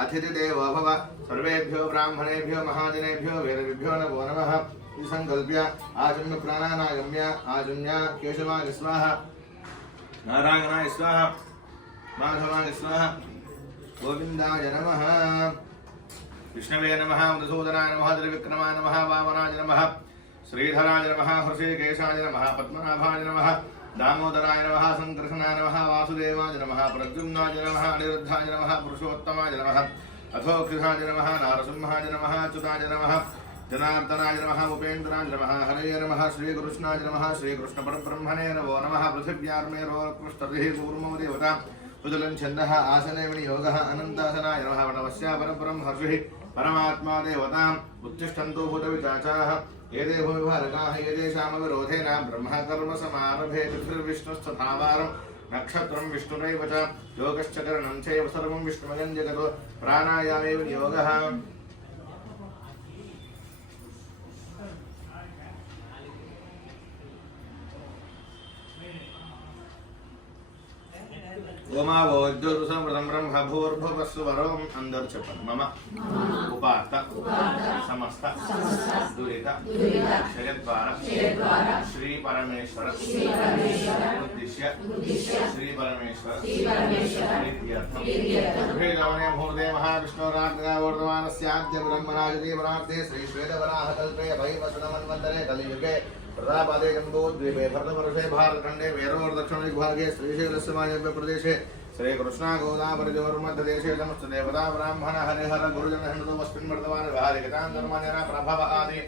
అతిథిదేవో భవ సర్వేభ్యో బ్రాహ్మణేభ్యో మహాజనేభ్యో వేదవిభ్యో నమో నమః. ఈ సంకల్ప్య ఆజన్య ప్రాణానాగమ్య ఆజన్య కేశవాయ స్వాహ నారాయణాయ స్వాహ మాధవాయ స్వాహ గోవిందాయ నమః విష్ణవే నమః మధుసూదనాయ నమః త్రివిక్రమాయ నమః వామనాయ నమః श्रीधराय नमः हृषिकेशाय नमः पद्मनाभाय नमः दामोदराय नमः संकर्षणाय नमः वासुदेवाय नमः प्रद्युम्नाय नमः अनिरुद्धाय नमः पुरुषोत्तमाय नमः अथोक्षिधाय नमः नारसिंहाय नमः अच्युताय नमः जनार्दनाय नमः उपेन्द्राय नमः हरये नमः श्रीकृष्णाय नमः श्रीकृष्णपरब्रह्मणे नमो नमः पृथिव्यार्मेरोत्कृष्टतिः कूर्मो देवता कुजलं छन्दः आसने विनियोगः अनन्तासनाय नमः वनवस्या परब्रह्म हर्षिः परमात्मा देवताम् उत्तिष्ठन्तु भूतविचाचाः एते भूमिभारकाः एतेषामविरोधेन ब्रह्मकर्मसमारभे पृथिर्विष्णुस्तथावारं नक्षत्रं विष्णुरैव च योगश्च करणं चैव सर्वं विष्णुमयं जगतो प्राणायामे विनियोगः ओमावोज्योतिषमृतं ब्रह्म भूर्भुवस्सुवरोम् अंदर చెప్పండి मम उपात्त समस्त दुरित क्षयद्वारा श्री परमेश्वर उद्दिश्य श्री परमेश्वर प्रीत्यर्थं श्रीगमने मुहूर्ते महाविष्णुराज्ञावर्धमानस्याद्य ब्रह्मराजदेवरार्थे श्री श्वेतवराहकल्पे भैवसुनमन्वन्तरे कलियुगे प्रतापादे जम्बूद्वीपे भरतवर्षे भारतखण्डे मेरोर्दक्षिणदिग्भागे श्रीशैलस्य वायव्य प्रदेशे श्रीकृष्णा गोदावरीजोर्मध्यदेशे समस्त देवता ब्राह्मण हरिहर गुरुजन हिन्दुमस्मिन् वर्तमाने वारिकतान्तर्मान्यना प्रभव आदि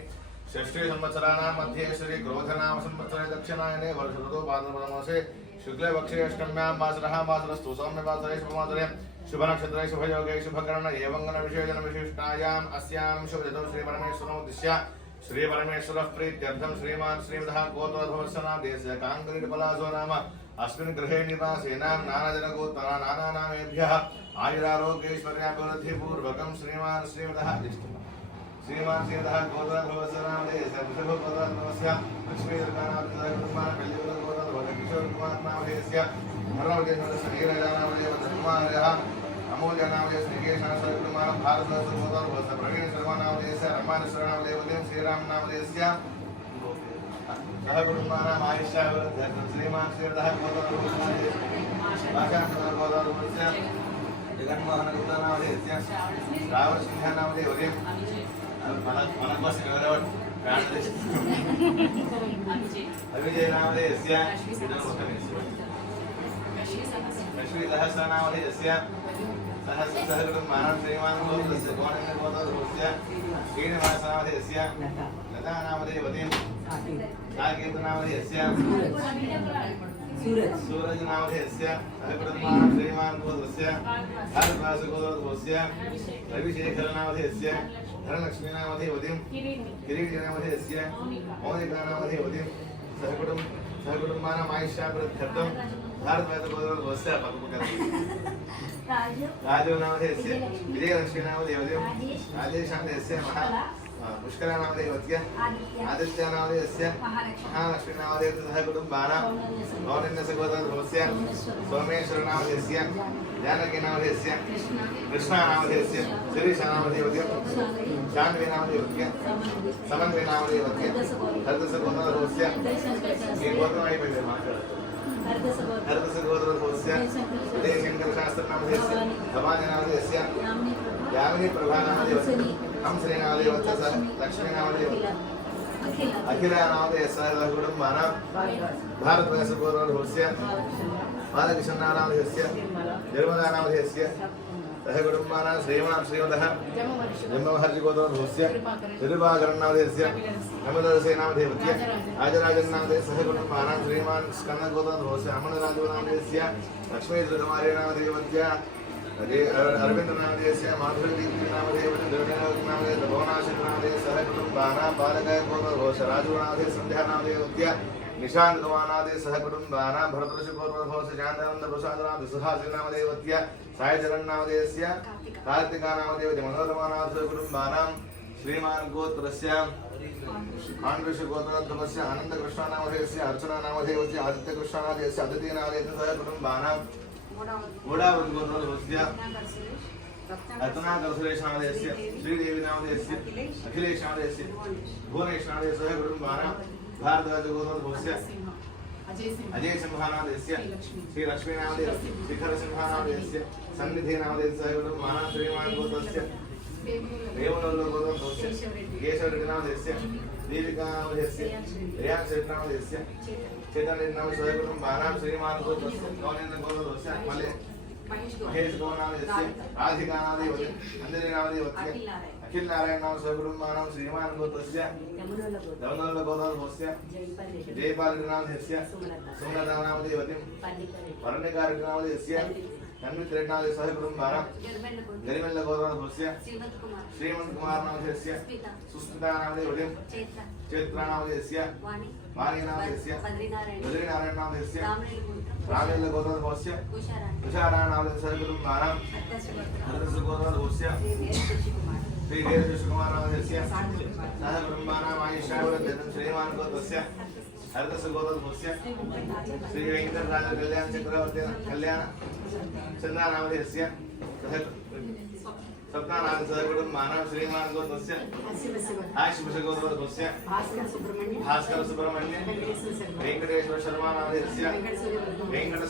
षष्ठी संवत्सराणां मध्ये श्री क्रोधनाम संवत्सरे दक्षिणायने वर्षऋतु भाद्रपदमासे शुक्लपक्षे अष्टम्यां वासरः वासरस्तु सौम्यवासरे शुभमासरे शुभनक्षत्रे शुभयोगे शुभकर्ण एवङ्गन विशेषण विशिष्टायाम् अस्यां शुभतिथौ श्रीपरमेश्वरमुद्दिश्य श्री परमेश्वर प्रीत्यर्थं श्रीमान श्रीमदः गोत्रोद्भवस्सनादेशस्य काङ्करीपलासो नाम अस्मिन् गृहे निवासेनां नानाजनगोत्तरा नानानामेभ्यः आयुरारोग्यैश्वर्याभिवृद्धिपूर्वकं श्रीमान श्रीमदः गोत्रोद्भवस्सनादेशस्य वृषभगोत्रोद्भवस्य लक्ष्मीदुर्गानाथकुमार किशोरकुमारनामधेयस्य धर्मविजयनामधेयः अमूल्यनामधेय श्रीकेशकुमार भारतवर्षगोत्रोद्भवस्य प्रवीण शर्मानामधेयस्य रमानशरणनामधेयस्य श्रीरामनामधेयस्य सहकुटुम्बानाम् आयुष्याभिवृद्ध्यर्थं श्रीमान श्रीमदः गोत्रोद्भवस्य जगन्मोहनगुप्तनामधेयस्य रावणसिंहनामधेयस्य अविजयनामधेयस्य लक्ष्मीसहस्रनामधेयस्य सहकुटुम्बानां श्रीमानगोत्रस्य गोविन्दगोत्रस्य श्रीनिवासनामधेयस्य लतानामधेयवतीं साकेतनामधेयस्य सूरजनामधेयस्य सहकुटुम्बानां श्रीमानगोत्रस्य भारतवासगोत्रस्य रविशेखरनामधेयस्य धनलक्ष्मीनामधेयवतीं किरीटनामधेयस्य मौलिकानामधेयवतीं सहकुटुम्बानाम् आयुष्याभिवृद्ध्यर्थं भारतवासगोत्रस्य राजनामधेयस्य विजयलक्ष्मीनामधेयवतीं राजेशामधेयस्य पुष्करानामधेयवत्य आदित्यानामधेयस्य महालक्ष्मीनामधेयस्य सहकुटुम्बानां गौरण्यसगोत्रस्य सोमेश्वरनामधेयस्य जानकी नामधेयस्य कृष्णा नामधेयस्य शिरीषा नामधेयस्य शान्वी नामधेयस्य समन्वी नामधेयस्य हरदसगोत्रस्य ये गोत्रमयिपति हरदसगोत्रस्य उदयशंकर शास्त्र नामधेयस्य भवानी नामधेयस्य यामिनी प्रभा नामधेयस्य हंसरी नामधेयस्य सह लक्ष्मी नामधेयस्य अखिला नामधेयस्य कुटुम्बानां भारतवर्षगोत्रस्य बालकृष्ण नामधेयस्य निर्मला नामधेयस्य सह कुटुम्बानां श्रीमान् श्रीमतः जन्ममहर्षिगोत्रस्य तिरुपाकरन् नामधेयस्य अमरदर्शे नामधेयस्य आजराजन् नामधेयस्य सह कुटुम्बानां श्रीमान् स्कन्दगोत्रस्य अमरराजो नामधेयस्य लक्ष्मीधरकुमारी नामधेयस्य अरविंद नामधेयस्य माधुरीदीप्ति नामधेयस्य द्रविणोदि नामधेयस्य भुवनाशित नामधेयस्य सह कुटुम्बानां बालकः गोत्रस्य राजो नामधेयस्य संध्या नामधेयस्य निशांत कुमारादि सह कुटुम्बानां भरतवर्ष गोत्रस्य शांतानंद प्रसादनाथ सुहासिनी नामधेयस्य सायचरण नामधेयस्य कार्तिका नामधेयस्य मनोरमानाथ सह कुटुम्बानां श्रीमान गोत्रस्य आंध्रश गोत्रस्य आनंद कृष्ण नामधेयस्य अर्चना नामधेयस्य आदित्य कृष्ण नामधेयस्य अदिति नामधेयस्य सह कुटुम्बानां मूढावृत गोत्रस्य रत्नाकर सुरेश नामधेयस्य श्रीदेवी नामधेयस्य अखिलेश नामधेयस्य भुवनेश नामधेयस्य सह कुटुम्बानां भारद्वाज गोत्रस्य अजय सिंहानामधेयस्य श्री लक्ष्मी नामधेयस्य शिखर सिंहानामधेयस्य सन्निधि नामधेयस्य सह कुटुम्बानां श्रीमान गोत्रस्य देवनल्ल गोत्रस्य केशव नामधेयस्य दीपिका नामधेयस्य रियान शेठ नामधेयस्य चैतन्य नामधेयस्य सह कुटुम्बानां श्रीमान गोत्रस्य गौनेन्द्र गोत्रस्य महेश गौनामधेयस्य राधिका नामधेयस्य अंजलि नामधेयस्य अखिल नारायण नाम सह कुटुम्बानां श्रीमान गोत्रस्य दवनल्ल गोत्रस्य जयपाल नामधेयस्य सुमलता नामधेयस्य वर्णिका नामधेयस्य अन्वित नामधेयस्य सह कुटुम्बानां गरिमल्ल गोत्रस्य श्रीमंत कुमार नामधेयस्य सुस्मिता नामधेयस्य चैत्रा नामधेयस्य वाणी नामधेयस्य बद्रीनारायण नामधेयस्य रामेल्ल गोत्रस्य उषारा नामधेयस्य सह कुटुम्बानां हरदस गोत्रस्य श्री वीरकृष्ण कुमार नामधेयस्य सह कुटुम्बानां आयुष्यावृद्धिं श्रीमान गोत्रस्य हरदस गोत्रस्य श्री वेंकटराज कल्याण चक्रवर्ती कल्याण चंद्रा नामधेयस्य सप्तानाथ सह कुटुम्बानां श्रीमान गोत्रस्य आशिष गोत्रस्य भास्कर सुब्रह्मण्य वेंकटेश्वर शर्मा नामधेयस्य वेंकट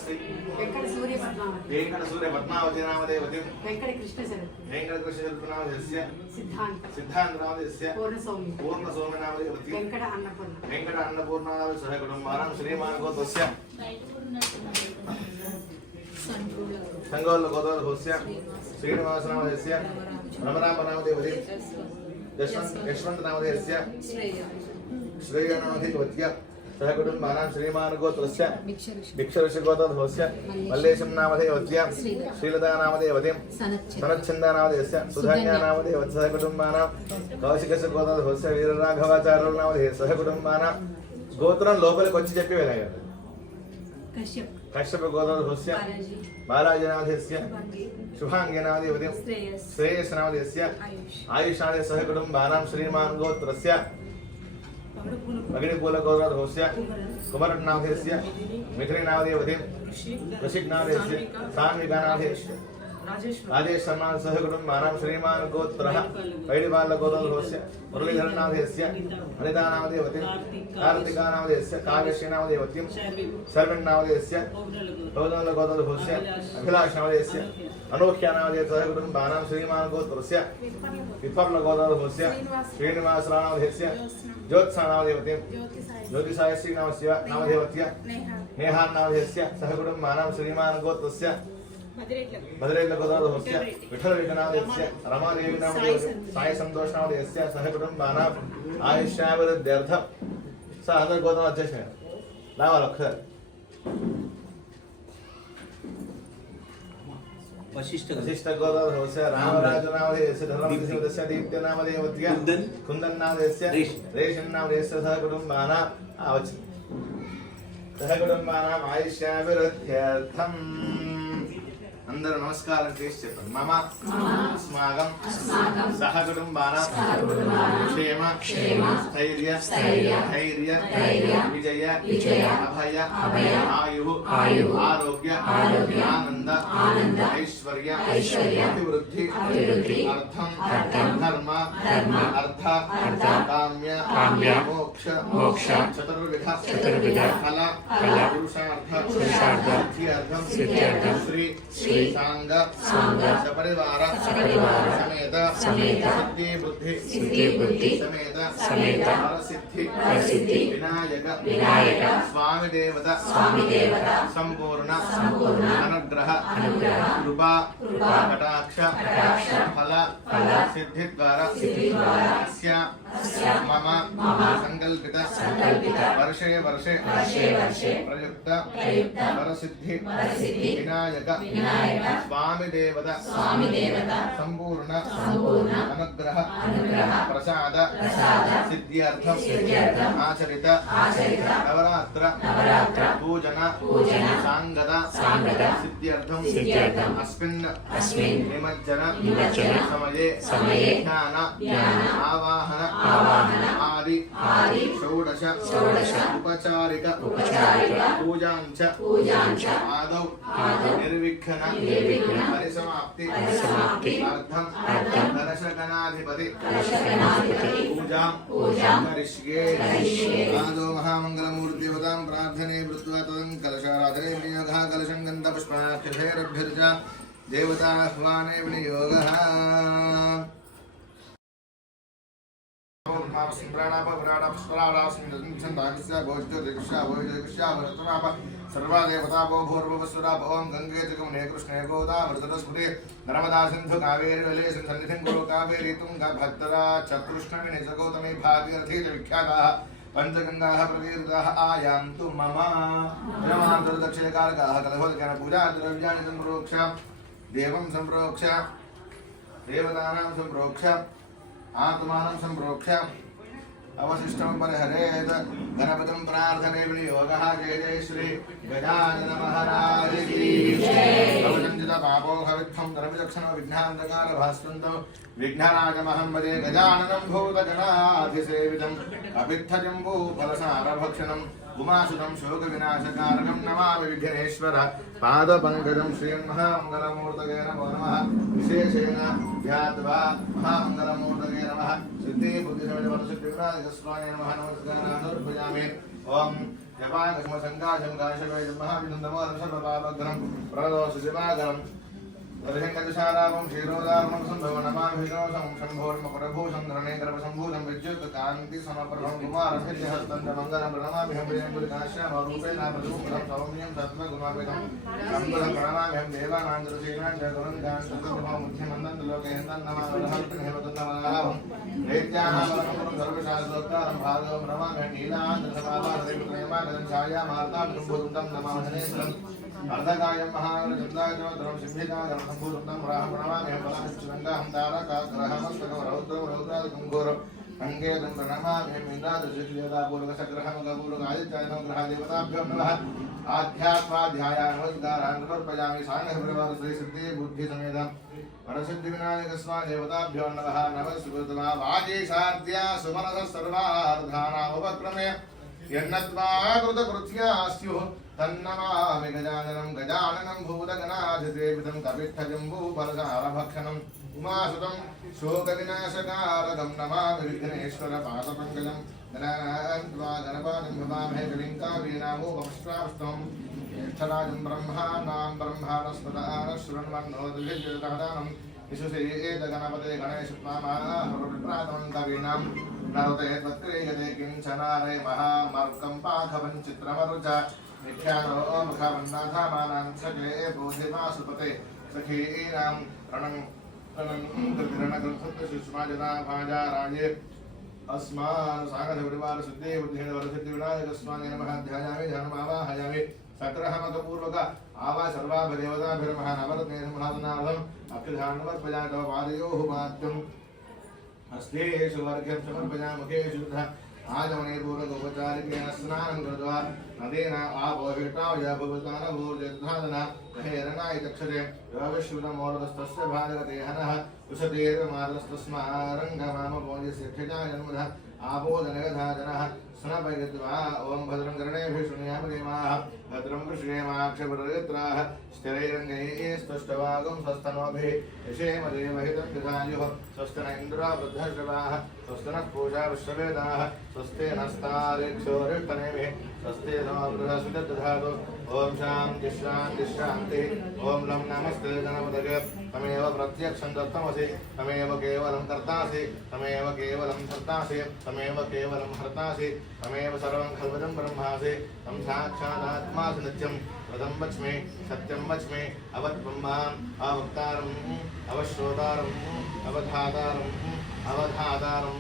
सूर्य पद्मावती नामधेयस्य वेंकट कृष्ण नामधेयस्य सिद्धांत नामधेयस्य पूर्ण सौम्य नामधेयस्य वेंकट अन्नपूर्णा सह कुटुम्बानां श्रीमान गोत्रस्य संगोल गोत्रस्य श्रीनिवास नामधेयस्य रमराम नामधेयस्य यशवंत नामधेयस्य श्रेय नामधेयस्य सह कुटुम्बानां श्रीमान गोत्रस्य भिक्षऋषि गोत्रस्य मल्लेशं नामधेयस्य श्रीलता नामधेयस्य सनच्छन्दा नामधेयस्य सुधन्या नामधेयस्य सह कुटुम्बानां कौशिकस्य गोत्रस्य वीरराघवाचार्य नामधेयस्य सह कुटुम्बानां गोत्रं लोपलिకి వచ్చి చెప్పి వెళ్ళారు कश्यप गोत्रस्य बालाजी नामधेयस्य शुभांगी नामधेयस्य श्रेयस नामधेयस्य आयुष नामधेयस्य सह कुटुम्बानां श्रीमान गोत्रस्य अग्निकुल गोत्रस्य कुमार नामधेयस्य मिथिली नामधेयस्य ऋषिक नामधेयस्य सान्विका नामधेयस्य राजेश शर्मा सह कुटुम्बानां श्रीमान गोत्रः वैडिबाल गोत्रस्य मुरलीधर नामधेयस्य अनिता नामधेयस्य कार्तिका नामधेयस्य काव्यश्री नामधेयस्य शर्मिन नामधेयस्य रोदनल गोत्रस्य अभिलाष नामधेयस्य अनोख्या नामधेयस्य सह कुटुम्बानां श्रीमान गोत्रस्य विपर्ल गोत्रस्य श्रीनिवास नामधेयस्य ज्योत्सा नामधेयस्य ज्योतिषायश्री नामधेयस्य नेहा नामधेयस्य सह कुटुम्बानां श्रीमान गोत्रस्य मधुरेन्द्र गोत्रस्य विठल नामधेयस्य रमादेवी नामधेयस्य साई संतोष नामधेयस्य सह कुटुम्बानां आयुष्यावृद्ध्यर्थं सह अदर गोत्र अध्यक्ष लावा अक्षर वशिष्ठ गोत्रस्य रामराज नामधेयस्य धर्मदेवस्य दीप्ति नामधेयस्य कुंदन नामधेयस्य रेशन नामधेयस्य सह कुटुम्बानां सह कुटुम्बानां आयुष्यावृद्ध्यर्थं అందరూ నమస్కారం చేసి చెప్పండి. మమ అస్మాకం సహ కుటుంబానాం క్షేమ స్థైర్య ధైర్య విజయ అభయ ఆయు ఆరోగ్య ఆనంద ఐశ్వర్య అభివృద్ధి అర్థం ధర్మ అర్థ కామ్య మోక్ష చతుర్విధ ఫల పురుషార్థ సిద్ధ్యర్థం శ్రీ సాంగ సపరివార సమేత సిద్ధి బుద్ధి సమేత సిద్ధి వినాయక స్వామి దేవత సంపూర్ణ అనుగ్రహ కృపా కటాక్ష ఫల సిద్ధి ద్వారా మమ సంకల్పిత వర్షే ప్రయుక్త వరసిద్ధి వినాయక స్వామి దేవత సంపూర్ణ అనుగ్రహ ప్రసాద సిద్ధ్యర్థం ఆచరిత నవరాత్ర పూజన సాంగత సిద్ధ్యర్థం అస్మిన్ నిమజ్జన సమయే జ్ఞాన ఆవాహన ఆది షోడశ ఉపచారిక పూజాంచ ఆదౌ నిర్విఘ్న పరిసమాప్తి అర్థం దర్శకనాధిపతి పూజాం కరిష్యే. ఆదో మహామంగళమూర్తిదేవతాం ప్రార్థనే వృత్వా తదం కలశారాధనే వినియోగః కలశం గంధపుష్పాక్షసేరభ్యర్చ దేవతాహ్వానే వినియోగః. सर्वा देवता भूर्भुवस्वरा भवं गंगे जगमुने कृष्णे गोदावृतः स्मृति नर्मदा सिंधु कावेरी वले सन्निधिं कुरु कावेरी तुंगा भद्रा च कृष्णविने जगौतमी भागीरथी च विख्याताः पंचगंगाः प्रकीर्तिताः आयान्तु मम दक्षिणकालकाः कलहोदकेन पूजा द्रव्याणि सम्प्रोक्ष्य देवं सम्प्रोक्ष्य देवतानां सम्प्रोक्ष्य आत्मानं सम्प्रोक्ष्य अवशिष्टं परिहरेत्. गणपतिं प्रार्थने विनियोगः. जय जय श्री गजानन महाराज की जय. भवजन्जित पापोहविद्धं द्रविलक्षणं विघ्नान्धकार भास्वन्तं विघ्नराजमहं भजे गजाननं भूतगणाधिसेवितं कपित्थजम्बूफलसारभक्षणं उमासुतं शोकविनाशकारकं नमामि विघ्नेश्वर पादपङ्कजं श्रीमहामङ्गलमूर्तये नमो नमः. विशेषेण ध्यात्वा महामङ्गलमूर्तये नमः. सिद्धि बुद्धिसमेतवरसिद्धिविनायकस्वामिने नमः. नमस्कारानुर्भजामि. ओम जपाकस्मसङ्काशं काशवेदं महाविन्दमोदं सर्वपापग्रहं प्रणतोऽस्तु शिवाकरं परिशङ्करशारामं क्षीरोदार्मं सम्भवं नमामि विष्णोसं शम्भोर्मपरभूषं धरणेन्द्रप्रसम्भूतं विद्युत्कान्तिसमप्रभं कुमारं हित्यहस्तं च मङ्गलं प्रणमाम्यहं विजयम्बुलिकाश्यामरूपेण प्रसूमुखं सौम्यं सत्त्वगुणान्वितं सम्बुधं प्रणमाम्यहं देवानां ऋषीणां च गुरुनिधां सत्त्वमुख्यमन्दं लोके हन्दं नमामि दैत्यानां सर्वशास्त्रोक्तारं भागवं प्रणमाम्यहं नीलान्द्रसमाभारदेवत्रयमागतं छायामार्तां शुम्भुदं नमामि धनेश्वरम् अर्धकायं महागणचन्द्राग्रवत्रं सिंहिकागरं सम्भूतं राहं प्रणमाम्यहं बलाश्चरङ्गाहं तारकाग्रहमस्तकं रौद्रं रौद्रादिकं घोरं अङ्गेदं प्रणमाम्यहं इन्द्रादशक्तिदेवतापूर्वकशग्रहमगपूर्वकादित्यायनं ग्रहदेवताभ्यो नमः. आध्यात्माध्यायानुद्गारान् समर्पयामि. साङ्गपरिवार श्री सिद्धि बुद्धि समेतं वरसिद्धिविनायकस्वामी देवताभ्यो नमः. नमः सुकृतमा वाजेशाद्या सुमनसः सर्वार्थानामुपक्रमे यन्नत्वा कृतकृत्या स्युः तन्नमामि गजाननं. गजाननं भूतगणाधिसेवितं कपित्थजम्बूफलसारभक्षणं उमासुतं शोकविनाशकारकं नमामि विघ्नेश्वर पादपङ्कजं. गणान्त्वा गणपातिं भवामहे कविं काव्येनामोपमश्रावस्तमं ज्येष्ठराजं ब्रह्माणां ब्रह्माणस्पदानः शृण्वन्नोतिभिर्जगदानं विशुषेदगणपते गणेशत्वामाहृप्रातमं कवीनां नरते त्वत्क्रियते किञ्चनारे महामर्कं पाखवञ्चित्रमरुच मिथ्यानो मुखवन्नाथमानां सखे बोधिमासुपते सखीनां रणं कृतिरणकृत्सुष्माजनाभाजाराये अस्मान् सागरपरिवार सिद्धे बुद्धेन वरसिद्धिविनायकस्वामिने नमः. ध्यायामि ध्यानमावाहयामि. सक्रहमकपूर्वक आवा सर्वाभदेवताभिर्मः नवरत्नेन महासनार्थम् अक्षधान्वत्पजातव पादयोः पाद्यम् हस्तेषु वर्घ्यं समर्पयामि. मुखेषु आजमनीपूर्वकोपचारिकेन स्नानं कृत्वा नदेन आपोहिष्टावय भूतानभूर्जधादना हेरणाय चक्षते योगश्रुतमोरदस्तस्य भागवते हनः उषदेर्मादस्तस्मारङ्गमामपोजस्य ठिकाय जन्मधः आपोदनगधा जनः स्नपयित्वा ॐ भद्रं कर्णेभिः शृणुयाम देवाः भद्रं पश्येमाक्षभिर्यत्राः स्थिरैरङ्गैः स्तुष्टवागं स्वस्तनोभिः यशेम देवहितं दधायुः स्वस्ति न इन्द्रो वृद्धश्रवाः स्वस्ति नः पूजा विश्ववेदाः स्वस्ति नस्तारिक्षोरिष्टनेमिः स्वस्ति नो बृहस्पतिर्दधातु ॐ शान्ति शान्ति शान्तिः ॐ लं नमस्ते गणपतये तमेव प्रत्यक्षं दत्तमसि तमेव केवलं कर्तासि तमेव केवलं धर्तासि तमेव केवलं हर्तासि तमेव सर्वं खल्विदं ब्रह्मासि तं साक्षादात्मासि नित्यं वदं वच्मि सत्यं वच्मि अवद्ब्रह्माम् अवक्तारम् अवश्रोतारम् अवधातारम् अवधातारम्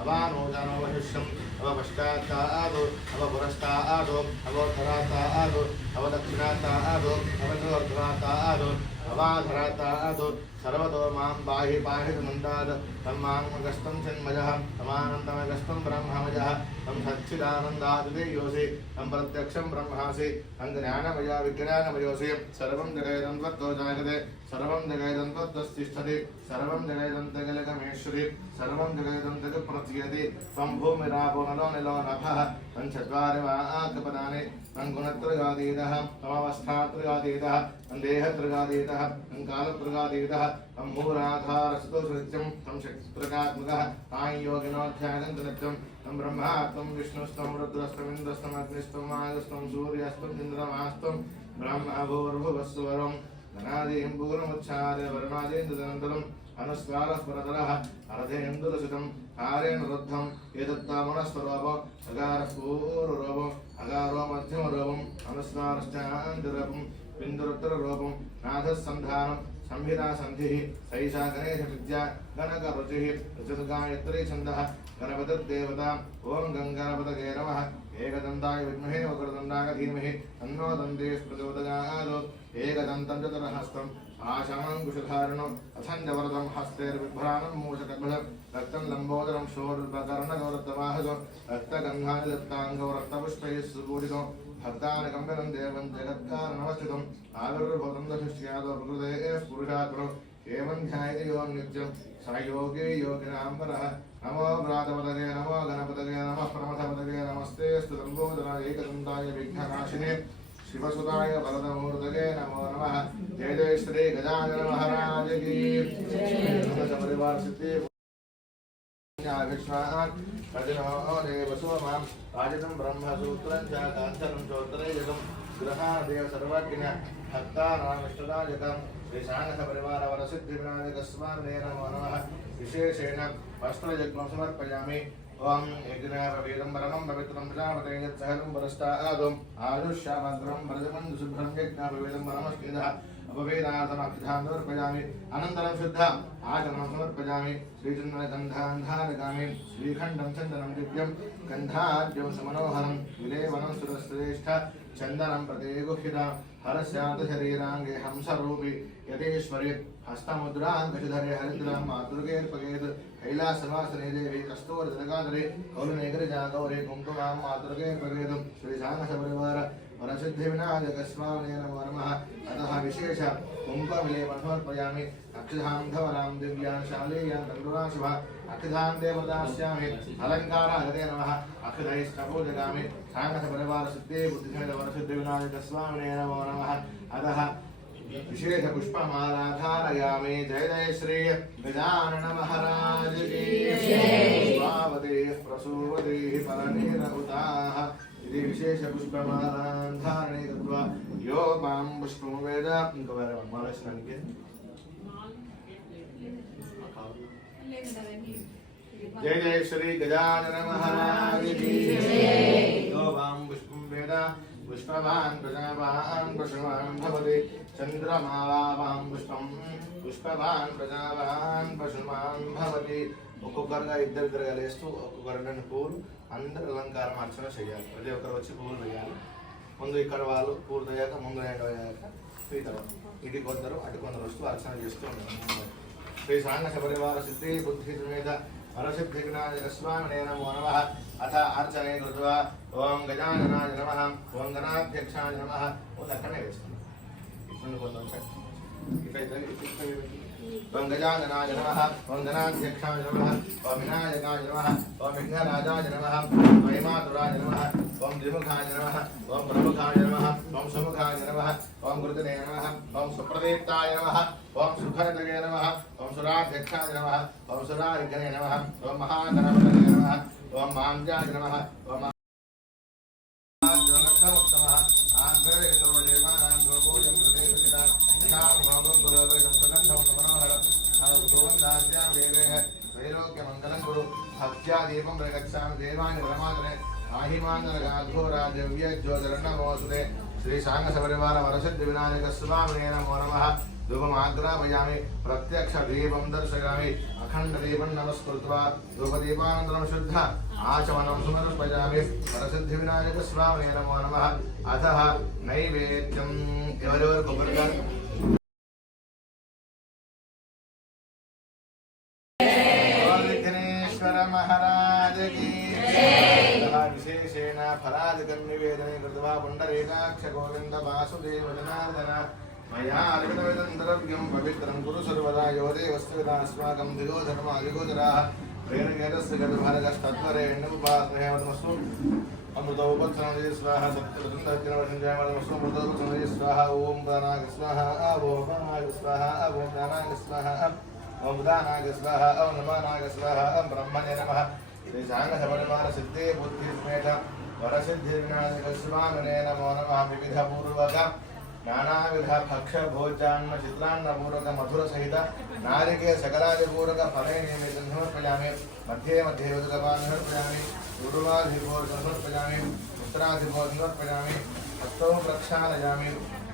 अवानोजानवशिष्यम् अवपश्चात्तादो अवपुरस्तादो अवोत्तरात्तादो अवदक्षिणात्तादो अवदोर्ध्वात्तादो अवाधरात्तादो सर्वतो मां पाहि पाहि तमन्तात् तं मामगस्तं चिन्मयः तमानन्दमगस्तं ब्रह्ममयः तं सच्चिदानन्दादिदेयोऽसि तं प्रत्यक्षं ब्रह्मासि तं ज्ञानमय विज्ञानमयोऽसि सर्वं जगैदं त्वत्तो जायते सर्वं जगैदं त्वत्तस्तिष्ठति सर्वं जगैदं तगलकमेश्वरि सर्वं जगैदं तगप्रतीयते त्वं भूमिरापो नलो निलो नभः तं चत्वारि वाक्पदानि तं गुणत्रयातीतः तमवस्थात्रयातीतः तं देहत्रयातीतः तं कालत्रयातीतः तं मूलाधारस्तुसृत्यं तं शक्तिप्रकात्मकः तां योगिनोऽध्यागन्त नित्यं तं ब्रह्मा तं विष्णुस्तं रुद्रस्तं इन्द्रस्तं अग्निस्तं वायुस्तं सूर्यस्तं चन्द्रमास्तं ब्रह्मभूर्भुवस्वरं धनादिं पूर्णमुच्चार्य वर्णादेन्दुदनन्तरम् अनुस्वारः परतरः अर्धेन्दुरसितं हारेण रुद्धं एतत्तामनस्वरूपम् अगारः पूर्वरूपम् अगारो मध्यमरूपम् अनुस्वारश्चान्तरूपम् बिन्दुरुत्तररूपम् नाथः सन्धानं संहिता सन्धिः सैषा गणेशविद्या गणकरुचिः ऋचुर्गायत्री छन्दः गणपतिर्देवता ॐ गङ्गापतये नमः एकदन्ताय विद्महे वक्रतुण्डाय धीमहि तन्नो दन्तेः प्रचोदयात् एकदन्तं चतुर्हस्तम् आशाङ्कुशधारणम् अथञ्जवरदं हस्तैर्बिभ्राणं मूषकध्वजं रक्तं लम्बोदरं शोर्पकर्णगौरत्तवाहसो रक्तगन्धानि दत्ताङ्गौ रक्तपुष्पैः सुपूजितो भक्तानकम्बनं देवं जगत्कारणमस्थितम् आविर्भूतं दशिष्यादो प्रकृतेः पुरुषात्मनो एवं ध्यायति यो नित्यं स योगी योगिनां वरः नमो व्रातपतये नमो गणपतये नमः प्रमथपतये नमस्ते स्तुतम्बोदराय एकदन्ताय विघ्ननाशिने शिवसुताय वरदमूर्तये नमो नमः जय जय श्री गजानन महाराज की जय परिवार सिद्धि विश्वान् प्रजनो देवसो मां पाजितं ब्रह्मसूत्रं च काञ्चनं चोत्तरयुगं गृहादेव सर्वज्ञ भक्तानामिष्टदायकं श्रीशाङ्खपरिवारवरसिद्धिविनायकस्वामिने नमो नमः विशेषेण वस्त्रयज्ञं समर्पयामि ओम यज्ञापवीरं परमं पवित्रं प्रजापते यत्सहनं वरस्तादुम् आयुष्यामग्रं वरदमं शुभ्रं यज्ञापवीरं परमस्थितः अपवेदार्थमभिधां समर्पयामि अनन्तरं शुद्धं आचमनं समर्पयामि श्रीचन्दनगन्धान्धारकामि श्रीखण्डं चन्दनं दिव्यं गन्धाद्यं समनोहरं विलेवनं सुरश्रेष्ठ चन्दनं प्रतीगुहितं हरस्यान्तशरीराङ्गे हंसरूपि यतीश्वरि हस्तमुद्राङ्कशधरे हरिद्रां मातृगेर्पगेत् कैलासवासने देवी कस्तूरजनकाधरे कौलनेगरिजागौरे कुङ्कुमां मातृगेर्पगेत् श्रीशाङ्खपरिवार वरसिद्धिविनायकस्वामिने नमो नमः अतः विशेष कुङ्कुमविलेपनं समर्पयामि अक्षधां धवलां दिव्यां शालेयां तण्डुलाशुभा अक्षधां देवदास्यामि अलङ्कारागते नमः अक्षधैस्तपूजयामि शाङ्खपरिवारसिद्धे बुद्धिसमेतवरसिद्धिविनायकस्वामिने नमो नमः अतः विशेष पुष्पमाला धारयामि जय जय श्री गजानन महाराज की जय स्वावते प्रसूवते परनीरहुताः इति विशेष पुष्पमाला धारणे कृत्वा यो मां पुष्पं वेद मालस्नानिके जय जय श्री गजानन महाराज की जय यो मां पुष्पं वेद पुष्पवान् प्रजावान् पशुवान् भवति चंद्रमावां पुष्पं पुष्पवान् प्रजावान् पशुवान् भवति ఒక్కొక్కరుగా ఇద్దరు వేస్తూ ఒక్కొక్కరు రెండు పూలు అందరూ అలంకారం అర్చన చేయాలి ప్రతి ఒక్కరు వచ్చి పూలు వేయాలి ముందు ఇక్కడ వాళ్ళు పూలు వేయాక ముందు రెండు వేయాక ఈ తర్వాత ఇటు కొందరు అటు కొందరు వస్తూ అర్చన చేస్తూ ఉంటారు శ్రీ సాంగ పరివార సిద్ధి బుద్ధి సమేత వరసిద్ధి వినాయక స్వామినే నమో నమః अथ अर्चने कृत्वा ओम गजाननाय नमः ओम गणाध्यक्षाय नमः ओम लखने ओम गजाननाय नमः ओम गणाध्यक्षाय नमः ओम विनायकाय नमः ओम विघ्नराजाय नमः ओम हिमातुराय नमः ओम द्विमुखाय नमः ओम प्रमुखाय नमः ओम सुमुखाय नमः ओम गुरुतने नमः ओम सुप्रदीप्ताय नमः ओम सुखदगे नमः ओम सुराध्यक्षाय नमः ओम सुरारिघ्ने नमः ओम महागणपतये नमः ओम मांद्याय नमः ओम जगन्नाथोत्तमः आंध्रे सर्वदेवानां भोगोजं प्रदेशिता शां भोगं गुरुवेदं सुगन्धं समनोहर हरौतों दास्यां वेदेः त्रैलोक्यमङ्गलं कुरु भक्त्या दीपं प्रगच्छामि देवानि रमादरे आहिमानरगाघोराजव्यज्योतिर्नमोऽस्तुते श्री सांगसपरिवार वरसिद्धिविनायक स्वामिने नमो नमः धूपमाग्रापयामि प्रत्यक्षदीपं दर्शयामि अखण्डदीपं नमस्कृत्वा धूपदीपानन्तरं शुद्ध आचमनं समर्पयामि वरसिद्धिविनायक स्वामिने नमो नमः अतः नैवेद्यं एवरेवर कोबरगार विघ्नेश्वर महाराज की विशेषेण फलादिकं निवेदने कृत्वा पुण्डरीकाक्ष गोविन्द वासुदेव जनार्दन मया अर्पितमिदं द्रव्यं पवित्रं कुरु सर्वदा यो देवस्य अस्माकं दिगो धर्म अधिगोचराः प्रेरकेतस्य गतभारकस्तत्वरेण्यमुपास्महेमस्तु अमृतोपत्सनये स्वाहा सप्तवसन्तरतिनवसञ्जयमस्तु अमृतोपत्सनये स्वाहा ॐ प्राणाय स्वाहा ॐ प्राणाय स्वाहा ॐ प्राणाय स्वाहा ॐ दानाय स्वाहा ॐ नमनाय स्वाहा ॐ ब्रह्मणे नमः श्री सांगसपरिवार सिद्धे बुद्धिस्मेध वरसिद्धिर्विनायक स्वामिने नमो नमः विविधपूर्वक नानाविध भक्ष भोजान्न चित्रान्न पूर्वक मधुर सहित नारिके सकलादिपूर्वक फले नियमितं समर्पयामि मध्ये मध्ये उदकपान् समर्पयामि पूर्वाधिभोजनं समर्पयामि उत्तराधिभोजनं समर्पयामि हस्तौ प्रक्षालयामि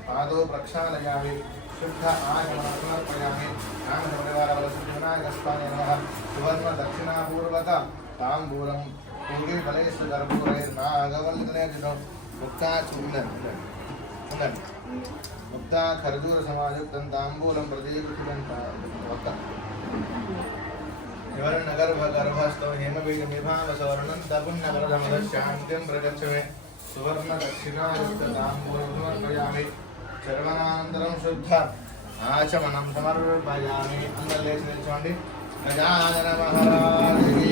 पादौ प्रक्षालयामि शुद्ध आचमनं समर्पयामि सांगसपरिवारवरसिद्धिविनायकस्वामिने नमः सुवर्ण दक्षिणापूर्वक ताम्बूलं पूगीफलैश्च कर्पूरैर्नागवल्लितनैर्जितं मुक्ताचूर्णं मुक्ता खर्जूर समायुक्तं ताम्बूलं प्रदीपितं निवर्णगर्भगर्भस्थो हेमबीजमिभावसवर्णं तपुण्यवरदमदशान्तिं प्रगच्छमे सुवर्ण दक्षिणायुक्त ताम्बूलं समर्पयामि चर्वणानन्तरं शुद्ध आचमनं समर्पयामि अंगलेशनिल्चोंडि गजानन महाराज की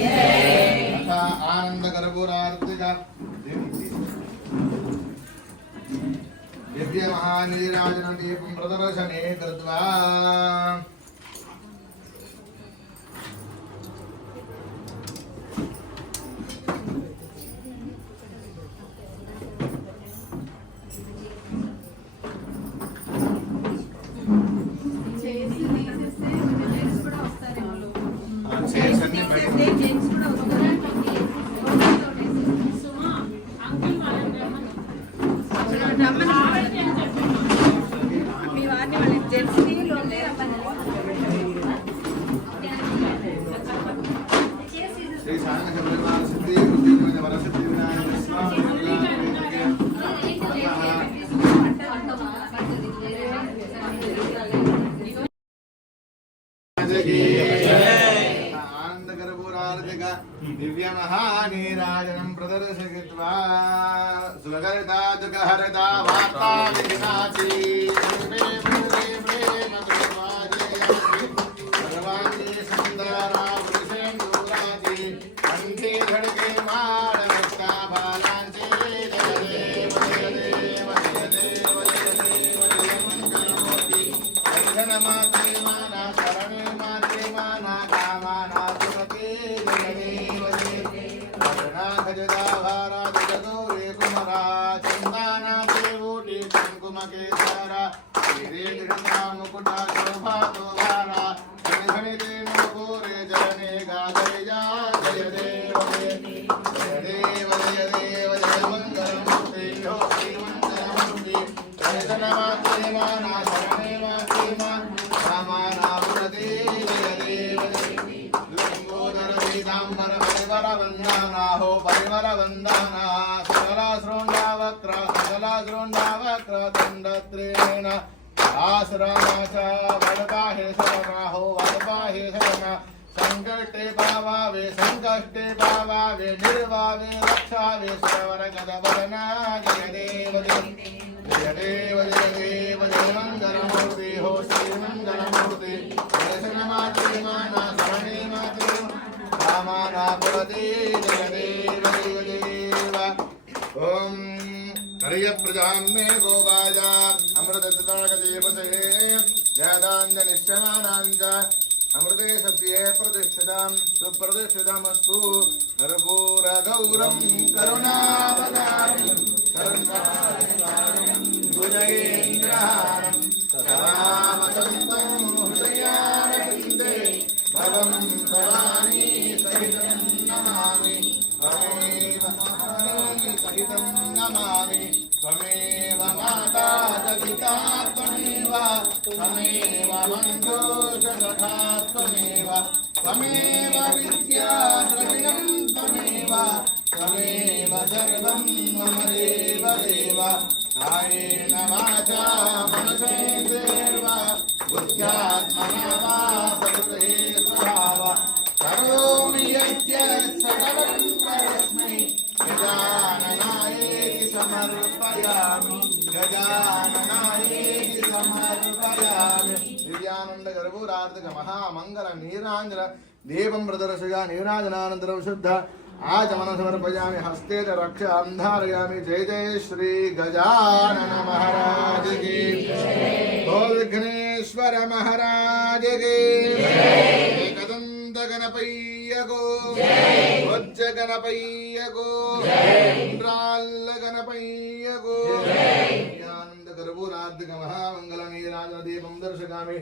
जय आनंद कर्पूरार्ति का दिव्य महानीराजन दीपं प्रदर्शने कृत्वा श्री सांगसपरिवार सिद्धि बुद्धिर्विनायक वरसिद्धिविनायक आनंद कर्पूरार्तिका दिव्य महानीराजनं प्रदर्शयित्वा सुगर्ता दुःखहरता वार्ता विघ्नाची भगवानी सुंदरा पुरुषेन्दुराजी कंठी धड़के माळ भक्ता बालांचे जय देव जय देव जय देव जय देव जय मंगलमूर्ती अर्घन माते माना शरणे माते माना कामाना सुमते जय देव जय देव खजदा भारा जगदौरे कुमरा चंदाना देवोटी कुंकुम केसरा रे दृढ़ता मुकुटा शोभा तो भारा धनि दे मोरे जने गा जय जय देव जय देव जय देव जय मंगलमूर्ति हो श्री मंगलमूर्ति जय धनमाते माना शरणे माते माना पुरते जय देव जय लंबोदर पीतांबर परिवार वंदना हो परिवार वंदना सकला श्रोण्डावक्र दंडत्रेण आश्रमाचा वडपाहे शरणा हो वडपाहे शरणा संकटे पावावे संकष्टे पावावे निर्वावे रक्षावे सर्वरगदवदना जय देव जय देव जय देव जय मंगलमूर्ति हो श्री मंगलमूर्ति दर्शन माते माना शरणे माते रामाना पुरते जय देव जय देव ओम हरिय प्रजां मे गोवाजा अमृतदागदेवसे वेदांत निश्चमानांच अमृते सत्ये प्रतिष्ठितां सुप्रतिष्ठितमस्तु कर्पूरगौरं करुणावतारं शरणं भुजगेन्द्रहारं सदा वसन्तं हृदयारविन्दे भवं भवानी सहितं नमामि सहितं नमामि त्वमेव माता पिता त्वमेव त्वमेव बन्धो सखा त्वमेव त्वमेव विद्या द्रविणं त्वमेव त्वमेव सर्वं मम देव देव कायेन वाचा मनसेन्द्रियैर्वा बुद्ध्यात्मना वा प्रकृते स्वभाव करोमि यद्यत् सकलं परस्मै गजाननायेति समर्पयामि गजाननायेति समर्पयामि दिव्यानंद गर्भूरार्धक महामंगल नीरांजन दीपं प्रदर्शया नीराजनानन्तरं शुद्ध आचमन समर्पयामि हस्ते च रक्षां धारयामि जय जय श्री गजानन महाराज की बोल विघ्नेश्वर महाराज की एकदंत गणपయ్య को वज्र गणपయ్య को इंद्राल गणपయ్య को आनंद गर्भूरार्धक महामंगल नीराजन दीपं दर्शयामि